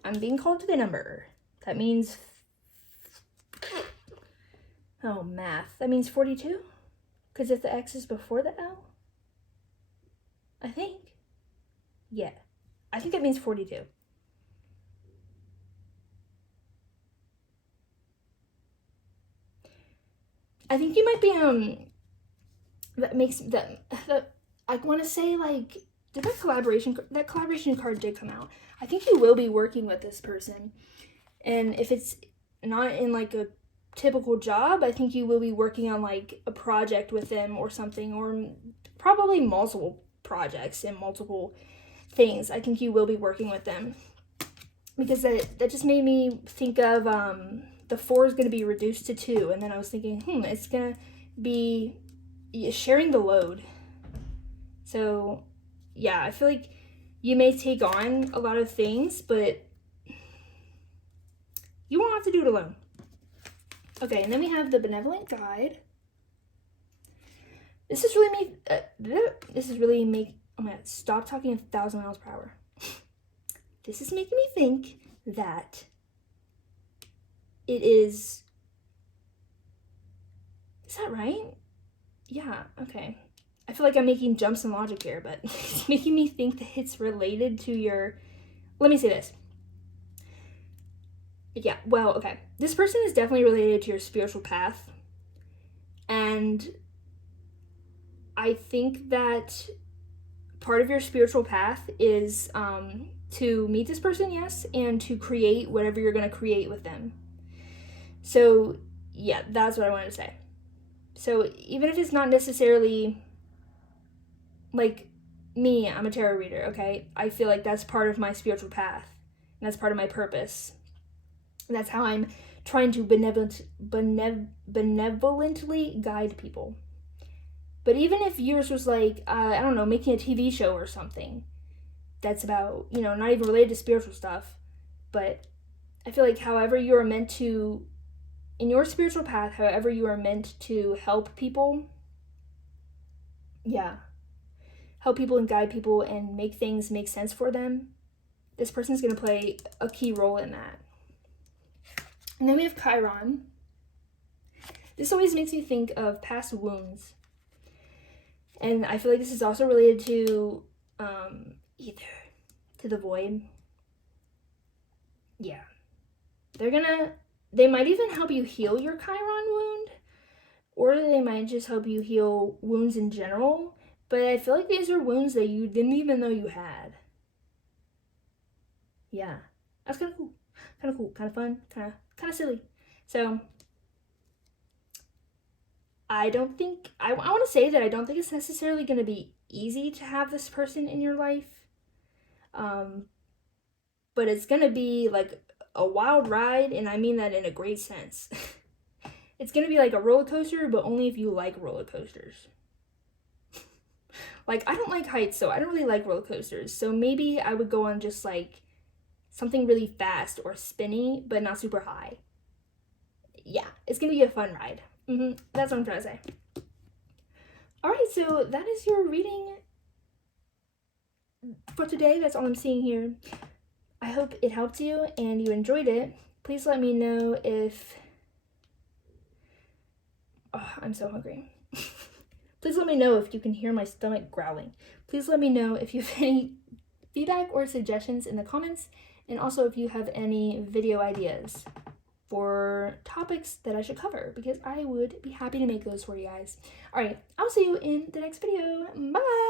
I'm being called to the number. That means, oh, math. That means 42? Because if the X is before the L? I think. Yeah. I think that means 42. I think you might be, that makes, that I want to say, like, did that collaboration card did come out. I think you will be working with this person. And if it's not in, like, a typical job, I think you will be working on, like, a project with them or something, or probably multiple projects and multiple things. I think you will be working with them. Because that just made me think of, the 4 is going to be reduced to 2. And then I was thinking, it's going to be sharing the load. So, yeah, I feel like you may take on a lot of things, but you won't have to do it alone. Okay, and then we have the Benevolent Guide. This is really oh my god, stop talking 1,000 miles per hour. This is making me think that it is that right? Yeah, okay. I feel like I'm making jumps in logic here, but it's making me think that it's related to your, let me say this. Yeah, well, okay. This person is definitely related to your spiritual path. And I think that part of your spiritual path is to meet this person, yes, and to create whatever you're going to create with them. So, yeah, that's what I wanted to say. So, even if it's not necessarily, like, me, I'm a tarot reader, okay? I feel like that's part of my spiritual path. And that's part of my purpose. And that's how I'm trying to benevolently guide people. But even if yours was like, I don't know, making a TV show or something that's about, you know, not even related to spiritual stuff, but I feel like however you are meant to, in your spiritual path, however you are meant to help people, yeah, help people and guide people and make things make sense for them, this person's going to play a key role in that. And then we have Chiron. This always makes me think of past wounds. And I feel like this is also related to either to the void. Yeah. They might even help you heal your Chiron wound, or they might just help you heal wounds in general. But I feel like these are wounds that you didn't even know you had. Yeah. That's kind of cool. Kind of cool. Kind of fun. Kind of silly. So I don't think, I want to say that I don't think it's necessarily going to be easy to have this person in your life. But it's going to be like a wild ride, and I mean that in a great sense. It's going to be like a roller coaster, but only if you like roller coasters. Like, I don't like heights, so I don't really like roller coasters. So maybe I would go on just like something really fast or spinny, but not super high. Yeah, it's going to be a fun ride. That's what I'm trying to say. Alright, so that is your reading for today. That's all I'm seeing here. I hope it helped you and you enjoyed it. Please let me know if... Oh, I'm so hungry. Please let me know if you can hear my stomach growling. Please let me know if you have any feedback or suggestions in the comments, and also if you have any video ideas for topics that I should cover, because I would be happy to make those for you guys. Alright, I'll see you in the next video. Bye!